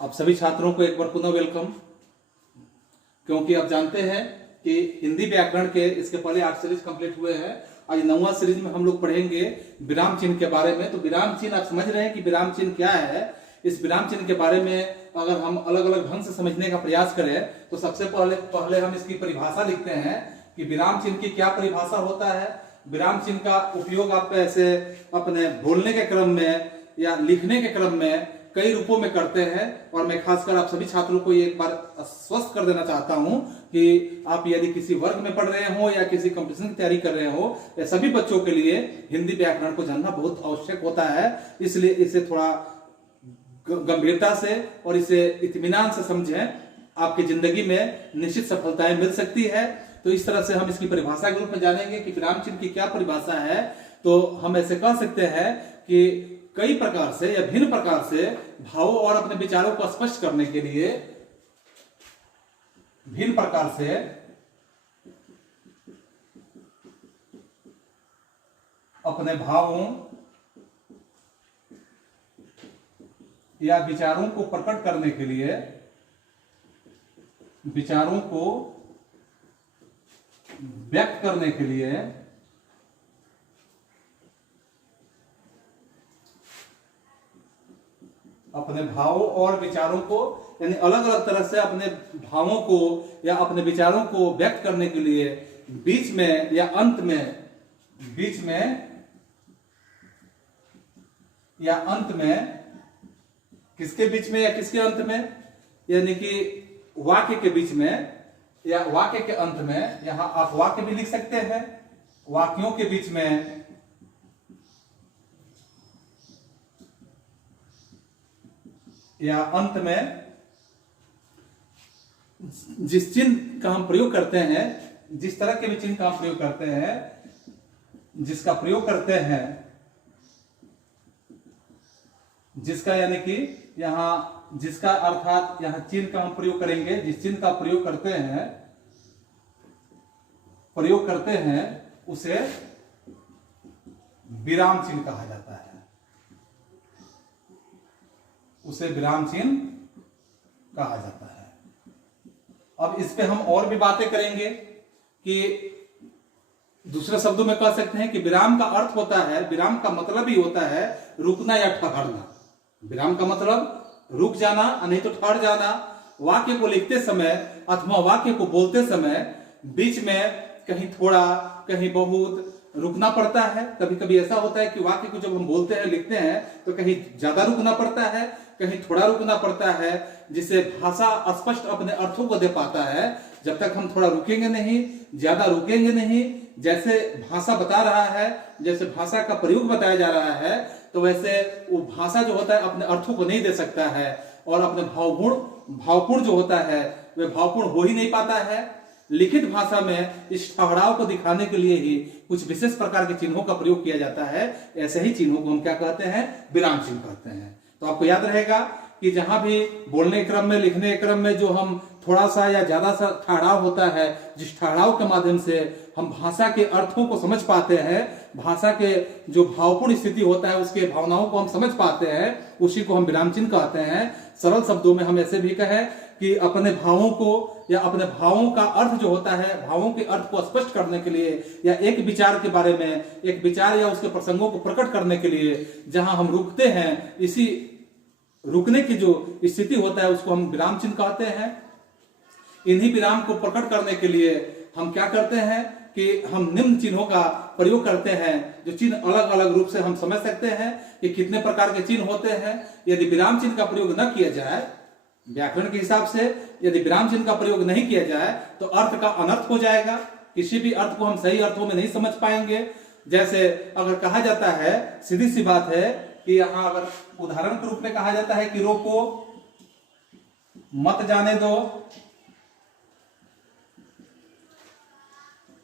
आप सभी छात्रों को एक बार पुनः वेलकम। क्योंकि आप जानते हैं कि हिंदी व्याकरण के इसके पहले 8 सीरीज कंप्लीट हुए हैं। आज 9वां सीरीज में हम लोग पढ़ेंगे विराम चिन्ह के बारे में। तो विराम चिन्ह आप समझ रहे हैं कि विराम चिन्ह क्या है। इस विराम चिन्ह के बारे में अगर हम अलग अलग ढंग से समझने का प्रयास करें तो सबसे पहले हम इसकी परिभाषा लिखते हैं कि विराम चिन्ह की क्या परिभाषा होता है। विराम चिन्ह का उपयोग आप ऐसे अपने बोलने के क्रम में या लिखने के क्रम में कई रूपों में करते हैं। और मैं खासकर आप सभी छात्रों को ये एक बार स्पष्ट कर देना चाहता हूं कि आप यदि किसी वर्ग में पढ़ रहे हो या किसी कंपटीशन की तैयारी कर रहे हो, या सभी बच्चों के लिए हिंदी व्याकरण को जानना बहुत आवश्यक होता है। इसलिए इसे थोड़ा गंभीरता से और इसे इत्मीनान से समझें, आपकी जिंदगी में निश्चित सफलताएं मिल सकती है। तो इस तरह से हम इसकी परिभाषा के रूप में जानेंगे कि विराम चिन्ह की क्या परिभाषा है। तो हम ऐसे कह सकते हैं कि कई प्रकार से या भिन्न प्रकार से भावों और अपने विचारों को स्पष्ट करने के लिए भिन्न प्रकार से अपने भावों या विचारों को प्रकट करने के लिए विचारों को व्यक्त करने के लिए अपने भावों और विचारों को यानी अलग अलग तरह से अपने भावों को या अपने विचारों को व्यक्त करने के लिए बीच में या अंत में किसके बीच में या किसके अंत में, यानी कि वाक्य के बीच में या वाक्य के अंत में। यहां आप वाक्य भी लिख सकते हैं। वाक्यों के बीच में या अंत में जिस चिन्ह का हम प्रयोग करते हैं, जिस तरह के भी चिन्ह का हम प्रयोग करते हैं, जिसका प्रयोग करते हैं, जिसका यानी कि यहां जिसका अर्थात यहां चिन्ह का हम प्रयोग करेंगे, जिस चिन्ह का प्रयोग करते हैं उसे विराम चिन्ह कहा जाता है। उसे विराम चिन्ह कहा जाता है। अब इस पे हम और भी बातें करेंगे कि दूसरे शब्दों में कह सकते हैं कि विराम का अर्थ होता है, विराम का मतलब ही होता है रुकना या ठहरना। विराम का मतलब रुक जाना, नहीं तो ठहर जाना। वाक्य को लिखते समय अथवा वाक्य को बोलते समय बीच में कहीं थोड़ा कहीं बहुत रुकना पड़ता है। कभी कभी ऐसा होता है कि वाक्य को जब हम बोलते हैं लिखते हैं तो कहीं ज्यादा रुकना पड़ता है, कहीं थोड़ा रुकना पड़ता है, जिससे भाषा स्पष्ट अपने अर्थों को दे पाता है। जब तक हम थोड़ा रुकेंगे नहीं, ज्यादा रुकेंगे नहीं, जैसे भाषा बता रहा है, जैसे भाषा का प्रयोग बताया जा रहा है, तो वैसे वो भाषा जो होता है अपने अर्थों को नहीं दे सकता है और अपने भावपूर्ण जो होता है वह भावपूर्ण हो ही नहीं पाता है। लिखित भाषा में इस ठहराव को दिखाने के लिए ही कुछ विशेष प्रकार के चिन्हों का प्रयोग किया जाता है। ऐसे ही चिन्हों को हम क्या कहते हैं, विराम चिन्ह कहते हैं। तो आपको याद रहेगा कि जहां भी बोलने क्रम में लिखने क्रम में जो हम थोड़ा सा या ज्यादा सा ठहराव होता है, जिस ठहराव के माध्यम से हम भाषा के अर्थों को समझ पाते हैं, भाषा के जो भावपूर्ण स्थिति होता है उसके भावनाओं को हम समझ पाते हैं, उसी को हम विराम चिन्ह कहते हैं। सरल शब्दों में हम ऐसे भी कहें कि अपने भावों को या अपने भावों का अर्थ जो होता है, भावों के अर्थ को स्पष्ट करने के लिए या एक विचार के बारे में, एक विचार या उसके प्रसंगों को प्रकट करने के लिए जहां हम रुकते हैं, इसी रुकने की जो स्थिति होता है उसको हम विराम चिन्ह कहते हैं। इन्हीं विराम को प्रकट करने के लिए हम क्या करते हैं कि हम निम्न चिन्हों का प्रयोग करते हैं, जो चिन्ह अलग अलग रूप से हम समझ सकते हैं कि कितने प्रकार के चिन्ह होते हैं। यदि विराम चिन्ह का प्रयोग न किया जाए, व्याकरण के हिसाब से यदि विराम चिन्ह का प्रयोग नहीं किया जाए तो अर्थ का अनर्थ हो जाएगा। किसी भी अर्थ को हम सही अर्थों में नहीं समझ पाएंगे। जैसे अगर कहा जाता है, सीधी सी बात है कि यहां अगर उदाहरण के रूप में कहा जाता है कि रोको मत जाने दो,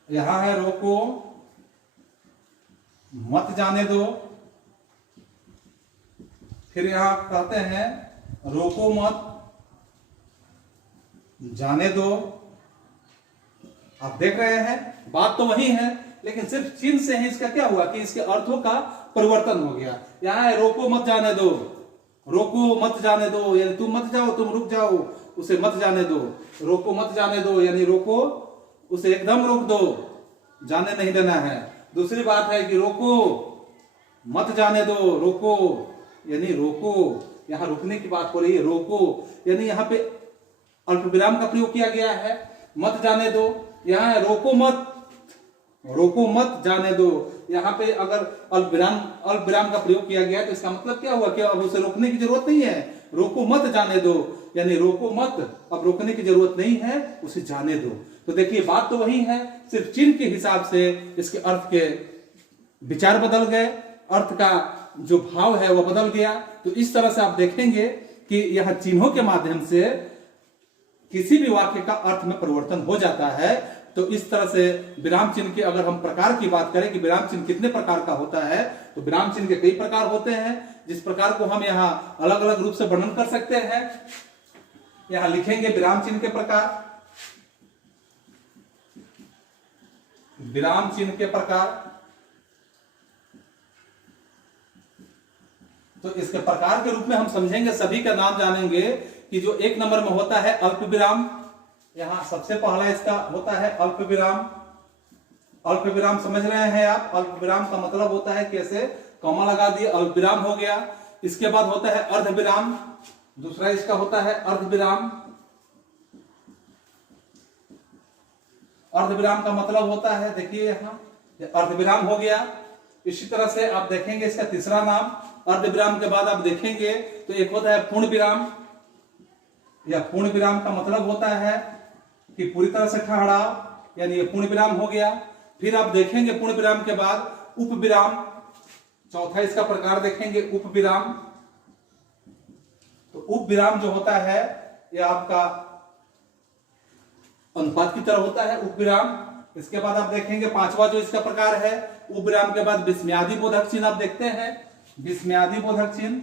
यहां है रोको मत जाने दो, फिर यहां कहते हैं रोको मत जाने दो। आप देख रहे हैं बात तो वही है, लेकिन सिर्फ चिन्ह से ही इसका क्या हुआ कि इसके अर्थों का परिवर्तन हो गया। यहां है रोको मत जाने दो, रोको मत जाने दो यानी तुम मत जाओ, तुम रुक जाओ, उसे मत जाने दो। रोको मत जाने दो यानी रोको, उसे एकदम रोक दो, जाने नहीं देना है। दूसरी बात है कि रोको मत जाने दो, रोको यानी रोको, यहां रुकने की बात हो रही है। रोको यानी यहाँ पे अल्प विराम का प्रयोग किया गया है। मत जाने दो, यहाँ रोको मत, रोको मत जाने दो। यहाँ पे अगर अल्प विराम का प्रयोग किया गया तो इसका मतलब क्या हुआ कि अब उसे रोकने की जरूरत नहीं है। रोको मत जाने दो यानी रोको मत, अब रोकने की जरूरत नहीं है, उसे जाने दो। तो देखिए बात तो वही है, सिर्फ चिन्ह के हिसाब से इसके अर्थ के विचार बदल गए, अर्थ का जो भाव है वह बदल गया। तो इस तरह से आप देखेंगे कि यह चिन्हों के माध्यम से किसी भी वाक्य का अर्थ में परिवर्तन हो जाता है। तो इस तरह से विराम चिन्ह के अगर हम प्रकार की बात करें कि विराम चिन्ह कितने प्रकार का होता है, तो विराम चिन्ह के कई प्रकार होते हैं, जिस प्रकार को हम यहाँ अलग अलग रूप से वर्णन कर सकते हैं। यहां लिखेंगे विराम चिन्ह के प्रकार, विराम चिन्ह के प्रकार। तो इसके प्रकार के रूप में हम समझेंगे, सभी का नाम जानेंगे कि जो एक नंबर में होता है अल्प विराम, यहां सबसे पहला इसका होता है अल्प विराम। अल्प विराम समझ रहे हैं आप, अल्प विराम का मतलब होता है कैसे कॉमा लगा दिए, अल्प विराम हो गया। इसके बाद होता है अर्ध विराम, दूसरा इसका होता है अर्ध विराम। अर्ध विराम का मतलब होता है, देखिए यहां अर्ध विराम हो गया। इसी तरह से आप देखेंगे इसका तीसरा नाम, अर्ध विराम के बाद आप देखेंगे तो एक होता है पूर्ण विराम। या पूर्ण विराम का मतलब होता है कि पूरी तरह से ठहराव, यानी ये पूर्ण विराम हो गया। फिर आप देखेंगे पूर्ण विराम के बाद उप विराम, चौथा इसका प्रकार देखेंगे उप विराम। तो उप विराम जो होता है यह आपका अनुपात की तरह होता है उप विराम। इसके बाद आप देखेंगे पांचवा जो इसका प्रकार है उप विराम के बाद विस्मयादि बोधक चिन्ह आप देखते हैं, विस्मयादि बोधक चिन्ह।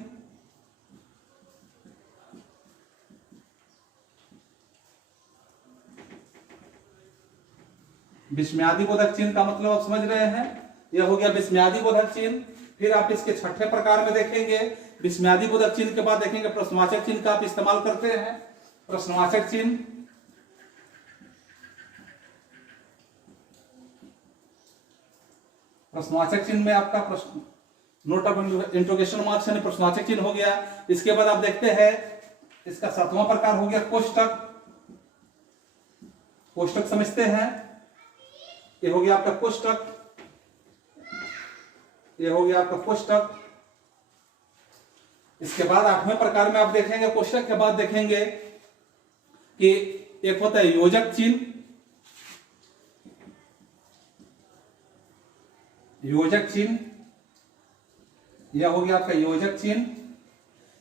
विस्मयादि बोधक चिन्ह का मतलब आप समझ रहे हैं, यह हो गया विस्मयादि बोधक चिन्ह। फिर आप इसके छठे प्रकार में देखेंगे, विस्मयादि बोधक चिन्ह के बाद देखेंगे प्रश्नवाचक चिन्ह का आप इस्तेमाल करते हैं, प्रश्नवाचक चिन्ह। प्रश्नवाचक चिन्ह में आपका प्रश्न नोट ऑफ इंट्रोगेशन मार्क्स यानी प्रश्नवाचक चिन्ह हो गया। इसके बाद आप देखते हैं इसका सातवां प्रकार हो गया कोष्टक। कोष्टक समझते हैं, ये हो गया आपका कोष्टक, ये हो गया आपका कोष्टक। इसके बाद आठवें प्रकार में आप देखेंगे कोष्टक के बाद देखेंगे कि एक होता है योजक चिन्ह, योजक चिन्ह, यह हो गया आपका योजक चिन्ह।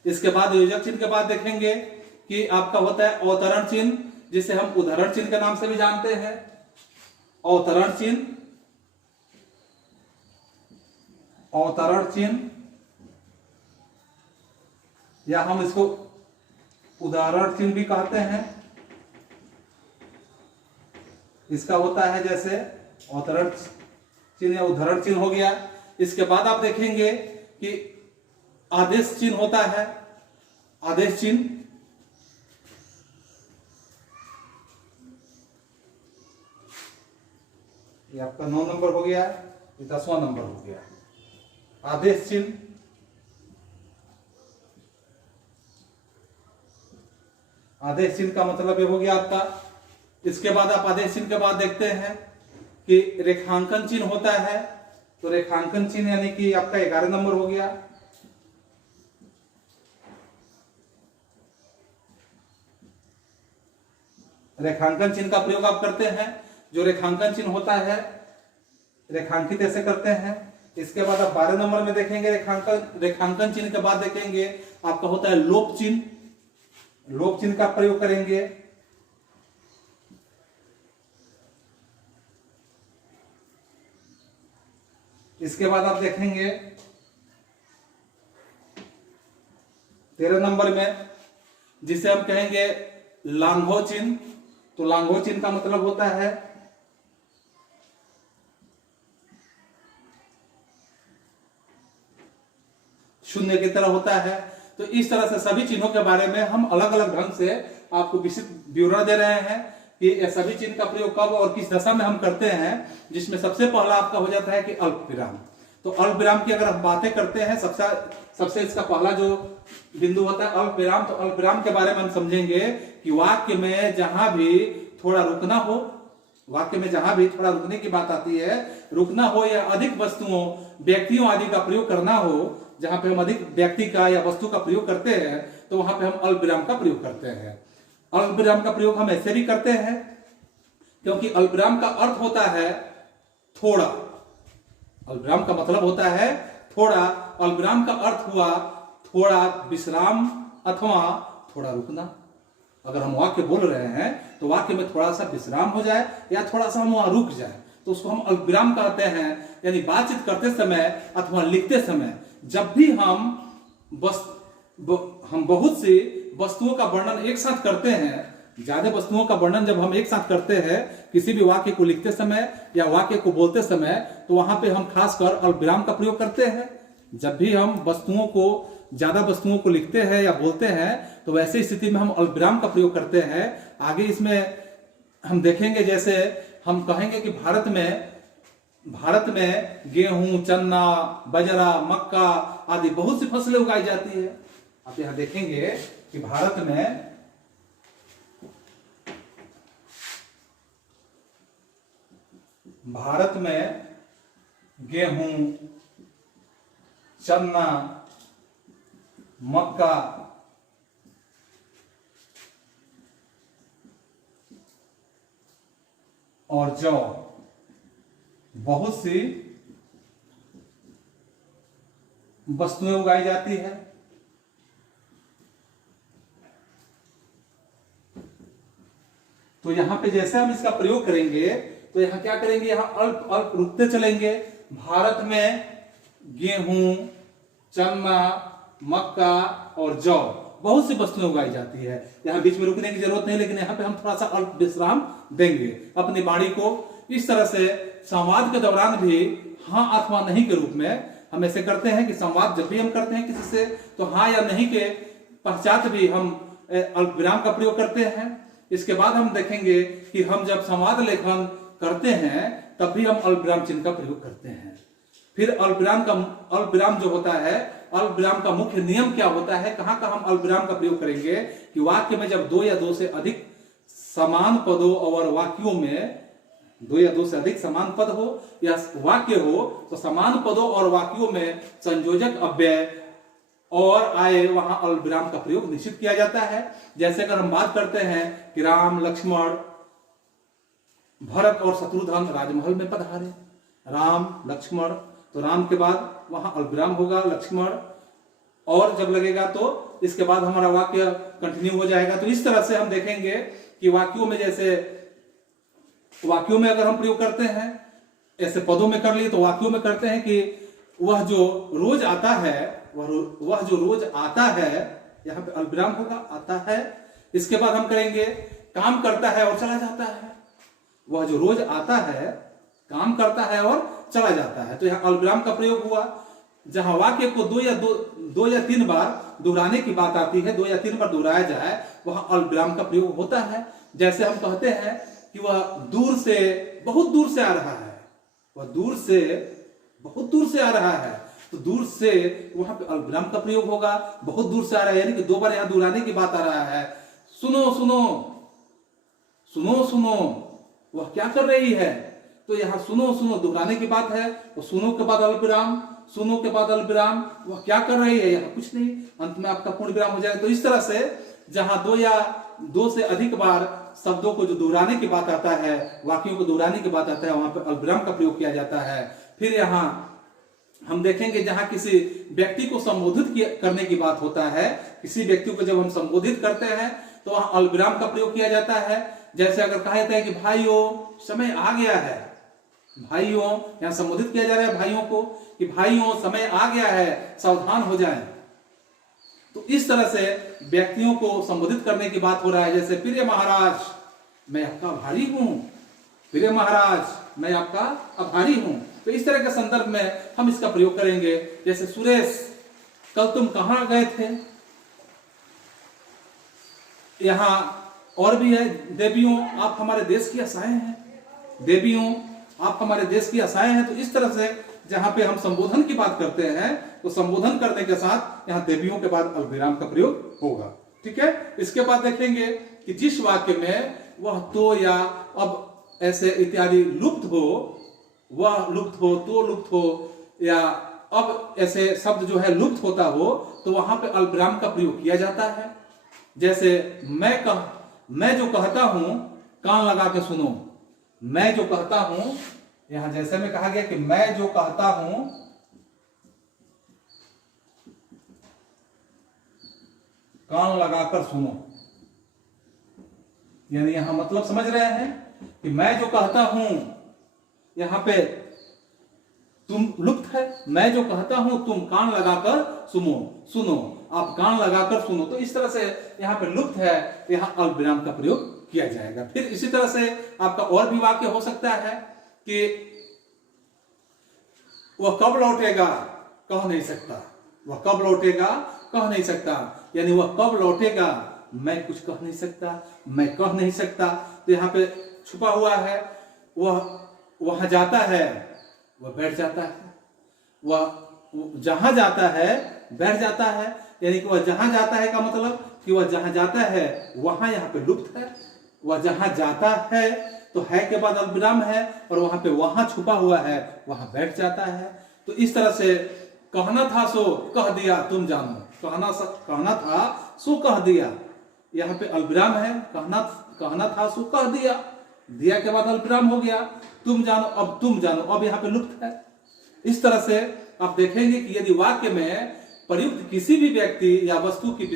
इसके बाद योजक चिन्ह के बाद देखेंगे कि आपका होता है अवतरण चिन्ह, जिसे हम उदाहरण चिन्ह के नाम से भी जानते हैं। अवतरण चिन्ह, अवतरण चिन्ह या हम इसको उदाहरण चिन्ह भी कहते हैं। इसका होता है जैसे अवतरण चिन्ह या उदाहरण चिन्ह हो गया। इसके बाद आप देखेंगे कि आदेश चिन्ह होता है, आदेश चिन्ह। ये आपका 9 नंबर हो गया, ये 10वां नंबर हो गया आदेश चिन्ह। आदेश चिन्ह का मतलब ये हो गया आपका। इसके बाद आप आदेश चिन्ह के बाद देखते हैं कि रेखांकन चिन्ह होता है, तो रेखांकन चिन्ह यानी कि आपका 11 नंबर हो गया। रेखांकन चिन्ह का प्रयोग आप करते हैं, जो रेखांकन चिन्ह होता है रेखांकित ऐसे करते हैं। इसके बाद आप 12 नंबर में देखेंगे रेखांकन चिन्ह के बाद देखेंगे आपका होता है लोप चिन्ह, लोप चिन्ह का प्रयोग करेंगे। इसके बाद आप देखेंगे 13 नंबर में जिसे हम कहेंगे लांघो चिन्ह। तो लांघो चिन्ह का मतलब होता है शून्य की तरह होता है। तो इस तरह से सभी चिन्हों के बारे में हम अलग अलग ढंग से आपको विस्तृत विवरण दे रहे हैं कि ये सभी चिन्ह का प्रयोग कब और किस दशा में हम करते हैं, जिसमें सबसे पहला आपका हो जाता है कि अल्प विराम। तो अल्प विराम की अगर हम बातें करते हैं, सबसे इसका पहला जो बिंदु होता है अल्प विराम। तो अल्प विराम के बारे में हम समझेंगे कि वाक्य में जहां भी थोड़ा रुकना हो, वाक्य में जहां भी थोड़ा रुकने की बात आती है, रुकना हो या अधिक वस्तुओं व्यक्तियों आदि का प्रयोग करना हो, जहां पे हम अधिक व्यक्ति का या वस्तु का प्रयोग करते हैं तो वहां पे हम अल्प विराम का प्रयोग करते हैं। अल्प विराम का प्रयोग हम ऐसे भी करते हैं क्योंकि अल्प विराम का अर्थ होता है थोड़ा। अल्प विराम का मतलब होता है थोड़ा। अल्प विराम का अर्थ हुआ थोड़ा विश्राम अथवा थोड़ा रुकना। अगर हम वाक्य बोल रहे हैं तो वाक्य में थोड़ा सा विश्राम हो जाए या थोड़ा सा हम वहां रुक जाए तो उसको हम अल्प विराम कहते हैं। यानी बातचीत करते समय अथवा लिखते समय जब भी हम बहुत सी वस्तुओं का वर्णन एक साथ करते हैं, ज्यादा वस्तुओं का वर्णन जब हम एक साथ करते हैं किसी भी वाक्य को लिखते समय या वाक्य को बोलते समय, तो वहां पे हम खासकर अल्प विराम का प्रयोग करते हैं। जब भी हम ज्यादा वस्तुओं को लिखते हैं या बोलते हैं तो वैसे स्थिति में हम अल्प विराम का प्रयोग करते हैं। आगे इसमें हम देखेंगे, जैसे हम कहेंगे कि भारत में गेहूं, चन्ना, बाजरा, मक्का आदि बहुत सी फसलें उगाई जाती है। आप यहां देखेंगे कि भारत में गेहूं, चन्ना, मक्का और जौ बहुत सी वस्तुएं उगाई जाती है। तो यहां पे जैसे हम इसका प्रयोग करेंगे तो यहां क्या करेंगे, यहां अल्प अल्प रुकते चलेंगे। भारत में गेहूं, चन्ना, मक्का और जौ बहुत सी वस्तुएं उगाई जाती है। यहां बीच में रुकने की जरूरत नहीं, लेकिन यहां पे हम थोड़ा सा अल्प विश्राम देंगे अपनी वाणी को। इस तरह से संवाद के दौरान भी हाँ अथवा नहीं के रूप में हम ऐसे करते हैं कि संवाद जब भी हम करते हैं किसी से तो हाँ या नहीं के पश्चात भी हम अल्प विराम का प्रयोग करते हैं। इसके बाद हम देखेंगे कि हम जब संवाद लेखन करते हैं तब भी हम अल्प विराम चिन्ह का प्रयोग करते हैं। फिर अल्प विराम जो होता है, अल्प विराम का मुख्य नियम क्या होता है, कहां कहां हम अल्प विराम का प्रयोग करेंगे कि वाक्य में जब दो या दो से अधिक समान पदों और वाक्यों में दो या दो से अधिक समान पद हो या वाक्य हो तो समान पदों और वाक्यों में संयोजक अव्यय और आए वहां अल्प विराम का प्रयोग निश्चित किया जाता है। जैसे अगर हम बात करते हैं कि राम, लक्ष्मण, भरत और शत्रुघ्न राजमहल में पधारे, राम, लक्ष्मण, तो राम के बाद वहां अल्प विराम होगा, लक्ष्मण और जब लगेगा तो इसके बाद हमारा वाक्य कंटिन्यू हो जाएगा। तो इस तरह से हम देखेंगे कि वाक्यों में अगर हम प्रयोग करते हैं, ऐसे पदों में कर लिए तो वाक्यों में करते हैं कि वह जो रोज आता है, यहाँ पे अल्प विराम होगा, आता है। इसके बाद हम करेंगे काम करता है और चला जाता है। वह जो रोज आता है, काम करता है और चला जाता है, तो यहाँ अल्प विराम का प्रयोग हुआ। जहां वाक्य को दो या तीन बार दोहराने की बात आती है, 2 या 3 बार दोहराया जाए, वहां अल्प विराम का प्रयोग होता है। जैसे हम कहते हैं कि वह दूर से बहुत दूर से आ रहा है, वह दूर से बहुत दूर से आ रहा है, तो दूर से वहां पे अल्प विराम का प्रयोग होगा। बहुत दूर से आ रहा है यानी कि 2 बार यहां दोहराने की बात आ रहा है। सुनो सुनो सुनो सुनो, वह क्या कर रही है, तो यहां सुनो सुनो दोहराने की बात है, और सुनो के बाद अल्प विराम, सुनो के बाद अल्प विराम, वह क्या कर रही है, यहाँ कुछ नहीं, अंत में आपका पूर्ण विराम हो जाएगा। तो इस तरह से जहां 2 या 2 से अधिक बार शब्दों को जो दोहराने की बात आता है, वाक्यों को दोहराने की बात आता है, वहां पर अल्प विराम का प्रयोग किया जाता है। फिर यहाँ हम देखेंगे जहां किसी व्यक्ति को संबोधित करने की बात होता है, किसी व्यक्ति को जब हम संबोधित करते हैं तो वहां अल्प विराम का प्रयोग किया जाता है। जैसे अगर कहा जाता है कि भाइयों समय आ गया है, भाइयों, यहां संबोधित किया जा रहा है भाइयों को कि भाइयों समय आ गया है, सावधान हो जाएं। तो इस तरह से व्यक्तियों को संबोधित करने की बात हो रहा है। जैसे प्रिय महाराज मैं आपका आभारी हूं, प्रिय महाराज मैं आपका आभारी हूं। तो इस तरह के संदर्भ में हम इसका प्रयोग करेंगे। जैसे सुरेश कल तुम कहां गए थे, यहाँ और भी है, देवियों आप हमारे देश की आशाएं हैं, देवियों आप हमारे देश की आशाएं हैं। तो इस तरह से जहां पे हम संबोधन की बात करते हैं तो संबोधन करने के साथ यहाँ देवियों के बाद अल्पविराम का प्रयोग होगा। ठीक है, इसके बाद देखेंगे कि जिस वाक्य में वह तो या अब ऐसे इत्यादि लुप्त हो, वह लुप्त हो, तो लुप्त हो या अब ऐसे शब्द जो है लुप्त होता हो तो वहां पे अल्पविराम का प्रयोग किया जाता है। जैसे मैं जो कहता हूं कान लगा के सुनो, मैं जो कहता हूं, यहां जैसे में कहा गया कि मैं जो कहता हूं कान लगाकर सुनो, यानी यहां मतलब समझ रहे हैं कि मैं जो कहता हूं, यहां पे तुम लुप्त है, मैं जो कहता हूं तुम कान लगाकर सुनो, आप कान लगाकर सुनो। तो इस तरह से यहां पे लुप्त है, यहां अल्पविराम का प्रयोग किया जाएगा। फिर इसी तरह से आपका और भी वाक्य हो सकता है कि वह कब लौटेगा कह नहीं सकता, वह कब लौटेगा कह नहीं सकता, यानी वह कब लौटेगा मैं कुछ कह नहीं सकता, मैं कह नहीं सकता। तो यहाँ पे छुपा हुआ है, वह वहां जाता है, वह बैठ जाता है, वह जहां जाता है बैठ जाता है, यानी कि वह जहां जाता है का मतलब कि वह जहां जाता है वहां यहाँ पे लुप्त है, वह जहां जाता है तो है के बाद अल्पविराम है और वहां पे वहां छुपा हुआ है, वहां बैठ जाता है। तो इस तरह से कहना था सो कह दिया तुम जानो, कहना था सो कह दिया, यहाँ पे अल्पविराम है, कहना था सो कह दिया, दिया के बाद अल्पविराम हो गया, तुम जानो अब तुम जानो, अब यहाँ पे लुप्त है। इस तरह से आप देखेंगे कि यदि वाक्य में प्रयुक्त किसी भी व्यक्ति या वस्तु की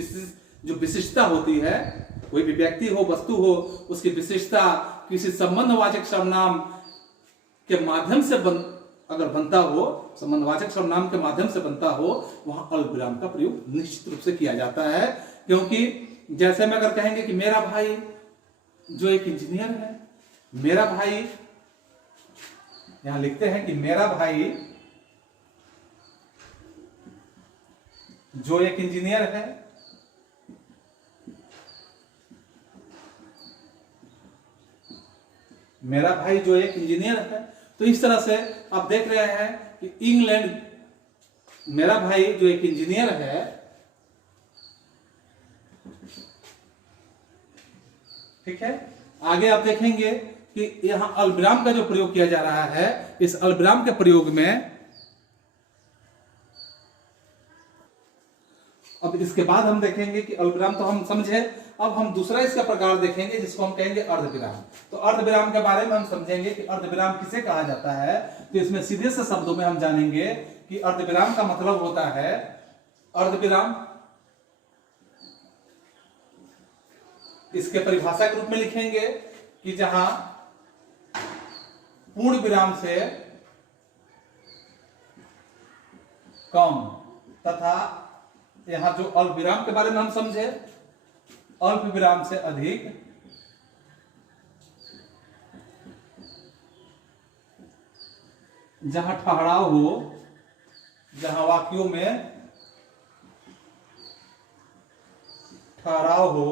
जो विशिष्टता होती है, कोई भी व्यक्ति हो वस्तु हो, उसकी विशिष्टता किसी संबंधवाचक सर्वनाम के माध्यम से अगर बनता हो, संबंधवाचक सर्वनाम के माध्यम से बनता हो, वहां अल्पविराम का प्रयोग निश्चित रूप से किया जाता है। क्योंकि जैसे में अगर कहेंगे कि मेरा भाई जो एक इंजीनियर है, मेरा भाई, यहां लिखते हैं कि मेरा भाई जो एक इंजीनियर है, मेरा भाई जो एक इंजीनियर है। तो इस तरह से आप देख रहे हैं कि इंग्लैंड, मेरा भाई जो एक इंजीनियर है, ठीक है। आगे आप देखेंगे कि यहां अल्पविराम का जो प्रयोग किया जा रहा है, इस अल्पविराम के प्रयोग में अब इसके बाद हम देखेंगे कि अल्पविराम तो हम समझे, अब हम दूसरा इसका प्रकार देखेंगे जिसको हम कहेंगे अर्धविराम। तो अर्धविराम के बारे में हम समझेंगे कि अर्धविराम किसे कहा जाता है। तो इसमें सीधे से शब्दों में हम जानेंगे कि अर्धविराम का मतलब होता है, अर्धविराम इसके परिभाषा के रूप में लिखेंगे कि जहां पूर्ण विराम से कम तथा यहां जो अल्पविराम के बारे में हम समझे, अल्प विराम से अधिक, जहां ठहराव हो, जहां वाक्यों में ठहराव हो,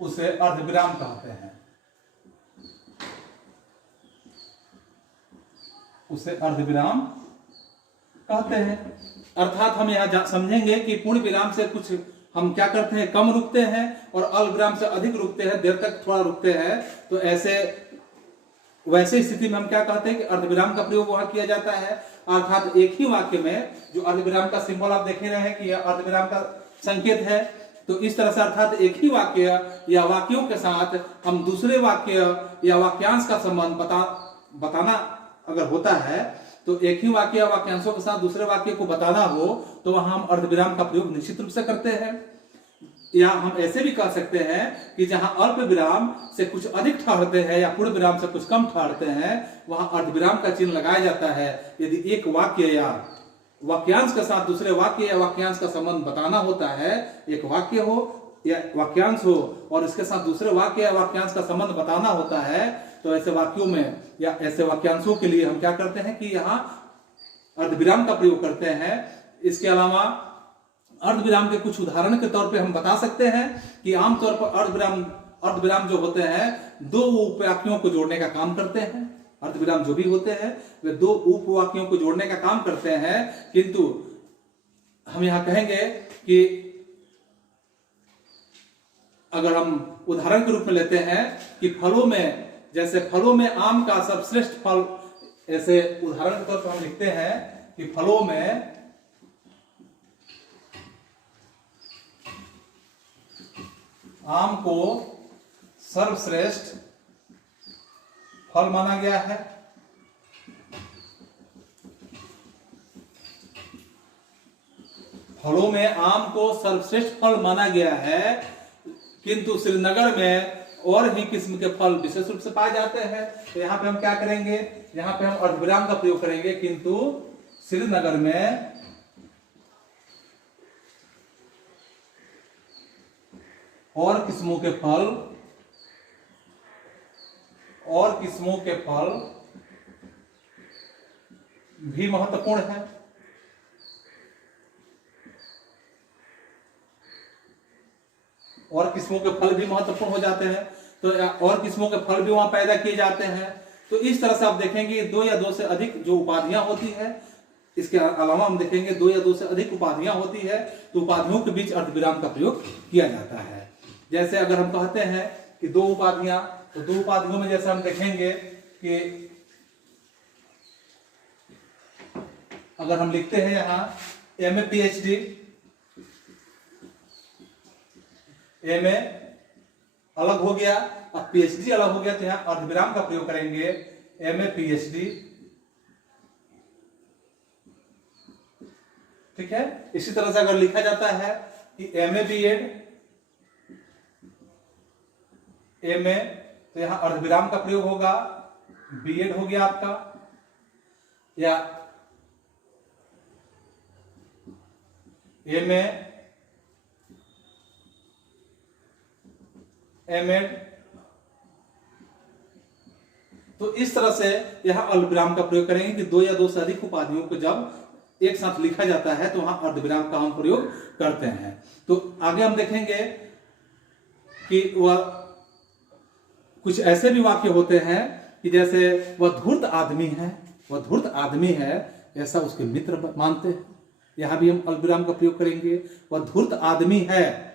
उसे अर्धविराम कहते हैं, उसे अर्धविराम कहते हैं। अर्थात हम यहां समझेंगे कि पूर्ण विराम से कुछ हम क्या करते हैं, कम रुकते हैं, और अल्पविराम से अधिक रुकते हैं, देर तक थोड़ा रुकते हैं। तो वैसे स्थिति में हम क्या कहते हैं कि अर्धविराम का प्रयोग वहां किया जाता है। अर्थात एक ही वाक्य में जो अर्धविराम का सिंबल आप देख रहे हैं कि यह अर्धविराम का संकेत है। तो इस तरह से अर्थात एक ही वाक्य या वाक्यों के साथ हम दूसरे वाक्य या वाक्यांश का संबंध बताना अगर होता है, तो एक ही वाक्य या वाक्यांशों के साथ दूसरे वाक्य को बताना हो तो वहां हम अर्धविराम का प्रयोग निश्चित रूप से करते हैं। या हम ऐसे भी कह सकते हैं कि जहां अल्प विराम से कुछ अधिक ठहरते हैं या पूर्ण विराम से कुछ कम ठहरते हैं, वहां अर्धविराम का चिन्ह लगाया जाता है। यदि एक वाक्य या वाक्यांश के साथ दूसरे वाक्य या वाक्यांश का संबंध बताना होता है, एक वाक्य हो या वाक्यांश हो और इसके साथ दूसरे वाक्य या वाक्यांश का संबंध बताना होता है, तो ऐसे वाक्यों में या ऐसे वाक्यांशों के लिए हम क्या करते हैं कि यहाँ अर्धविराम का प्रयोग करते हैं। इसके अलावा अर्धविराम के कुछ उदाहरण के तौर पे हम बता सकते हैं कि आमतौर पर अर्धविराम जो होते हैं दो उपवाक्यों को जोड़ने का काम करते हैं। अर्धविराम जो भी होते हैं वे दो उपवाक्यों को जोड़ने का काम करते हैं, किंतु हम यहां कहेंगे कि अगर हम उदाहरण के रूप में लेते हैं कि फलों में, जैसे फलों में आम का सर्वश्रेष्ठ फल, ऐसे उदाहरण के तौर पर हम लिखते हैं कि फलों में आम को सर्वश्रेष्ठ फल माना गया है। फलों में आम को सर्वश्रेष्ठ फल माना गया है, किंतु श्रीनगर में और ही किस्म के फल विशेष रूप से पाए जाते हैं। तो यहां पे हम क्या करेंगे, यहां पे हम अर्धविराम का प्रयोग करेंगे, किंतु श्रीनगर में और किस्मों के फल भी महत्वपूर्ण है। और किस्मों के फल भी महत्वपूर्ण हो जाते हैं, तो और किस्मों के फल भी वहां पैदा किए जाते हैं। तो इस तरह से आप देखेंगे दो या दो से अधिक जो उपाधियां होती है, इसके अलावा हम देखेंगे दो या दो से अधिक उपाधियां होती है, तो उपाधियों के बीच अर्धविराम का प्रयोग किया जाता है। जैसे अगर हम कहते हैं कि दो उपाधियां, तो दो उपाधियों में जैसे हम देखेंगे कि अगर हम लिखते हैं यहां एमए पीएचडी, एमए अलग हो गया और पीएचडी अलग हो गया, तो यहां अर्धविराम का प्रयोग करेंगे एमए पीएचडी। ठीक है। इसी तरह से अगर लिखा जाता है कि एमए बीएड, एमए, तो यहां अर्धविराम का प्रयोग होगा, बीएड हो गया आपका, या एमए एमएड। तो इस तरह से यहां अर्धविराम का प्रयोग करेंगे कि दो या दो से अधिक उपाधियों को जब एक साथ लिखा जाता है तो वहां अर्धविराम का हम प्रयोग करते हैं। तो आगे हम देखेंगे कि वह कुछ ऐसे भी वाक्य होते हैं कि जैसे वह धूर्त आदमी है, ऐसा उसके मित्र मानते हैं। यहां भी हम अल्पविराम का प्रयोग करेंगे। वह धूर्त आदमी है,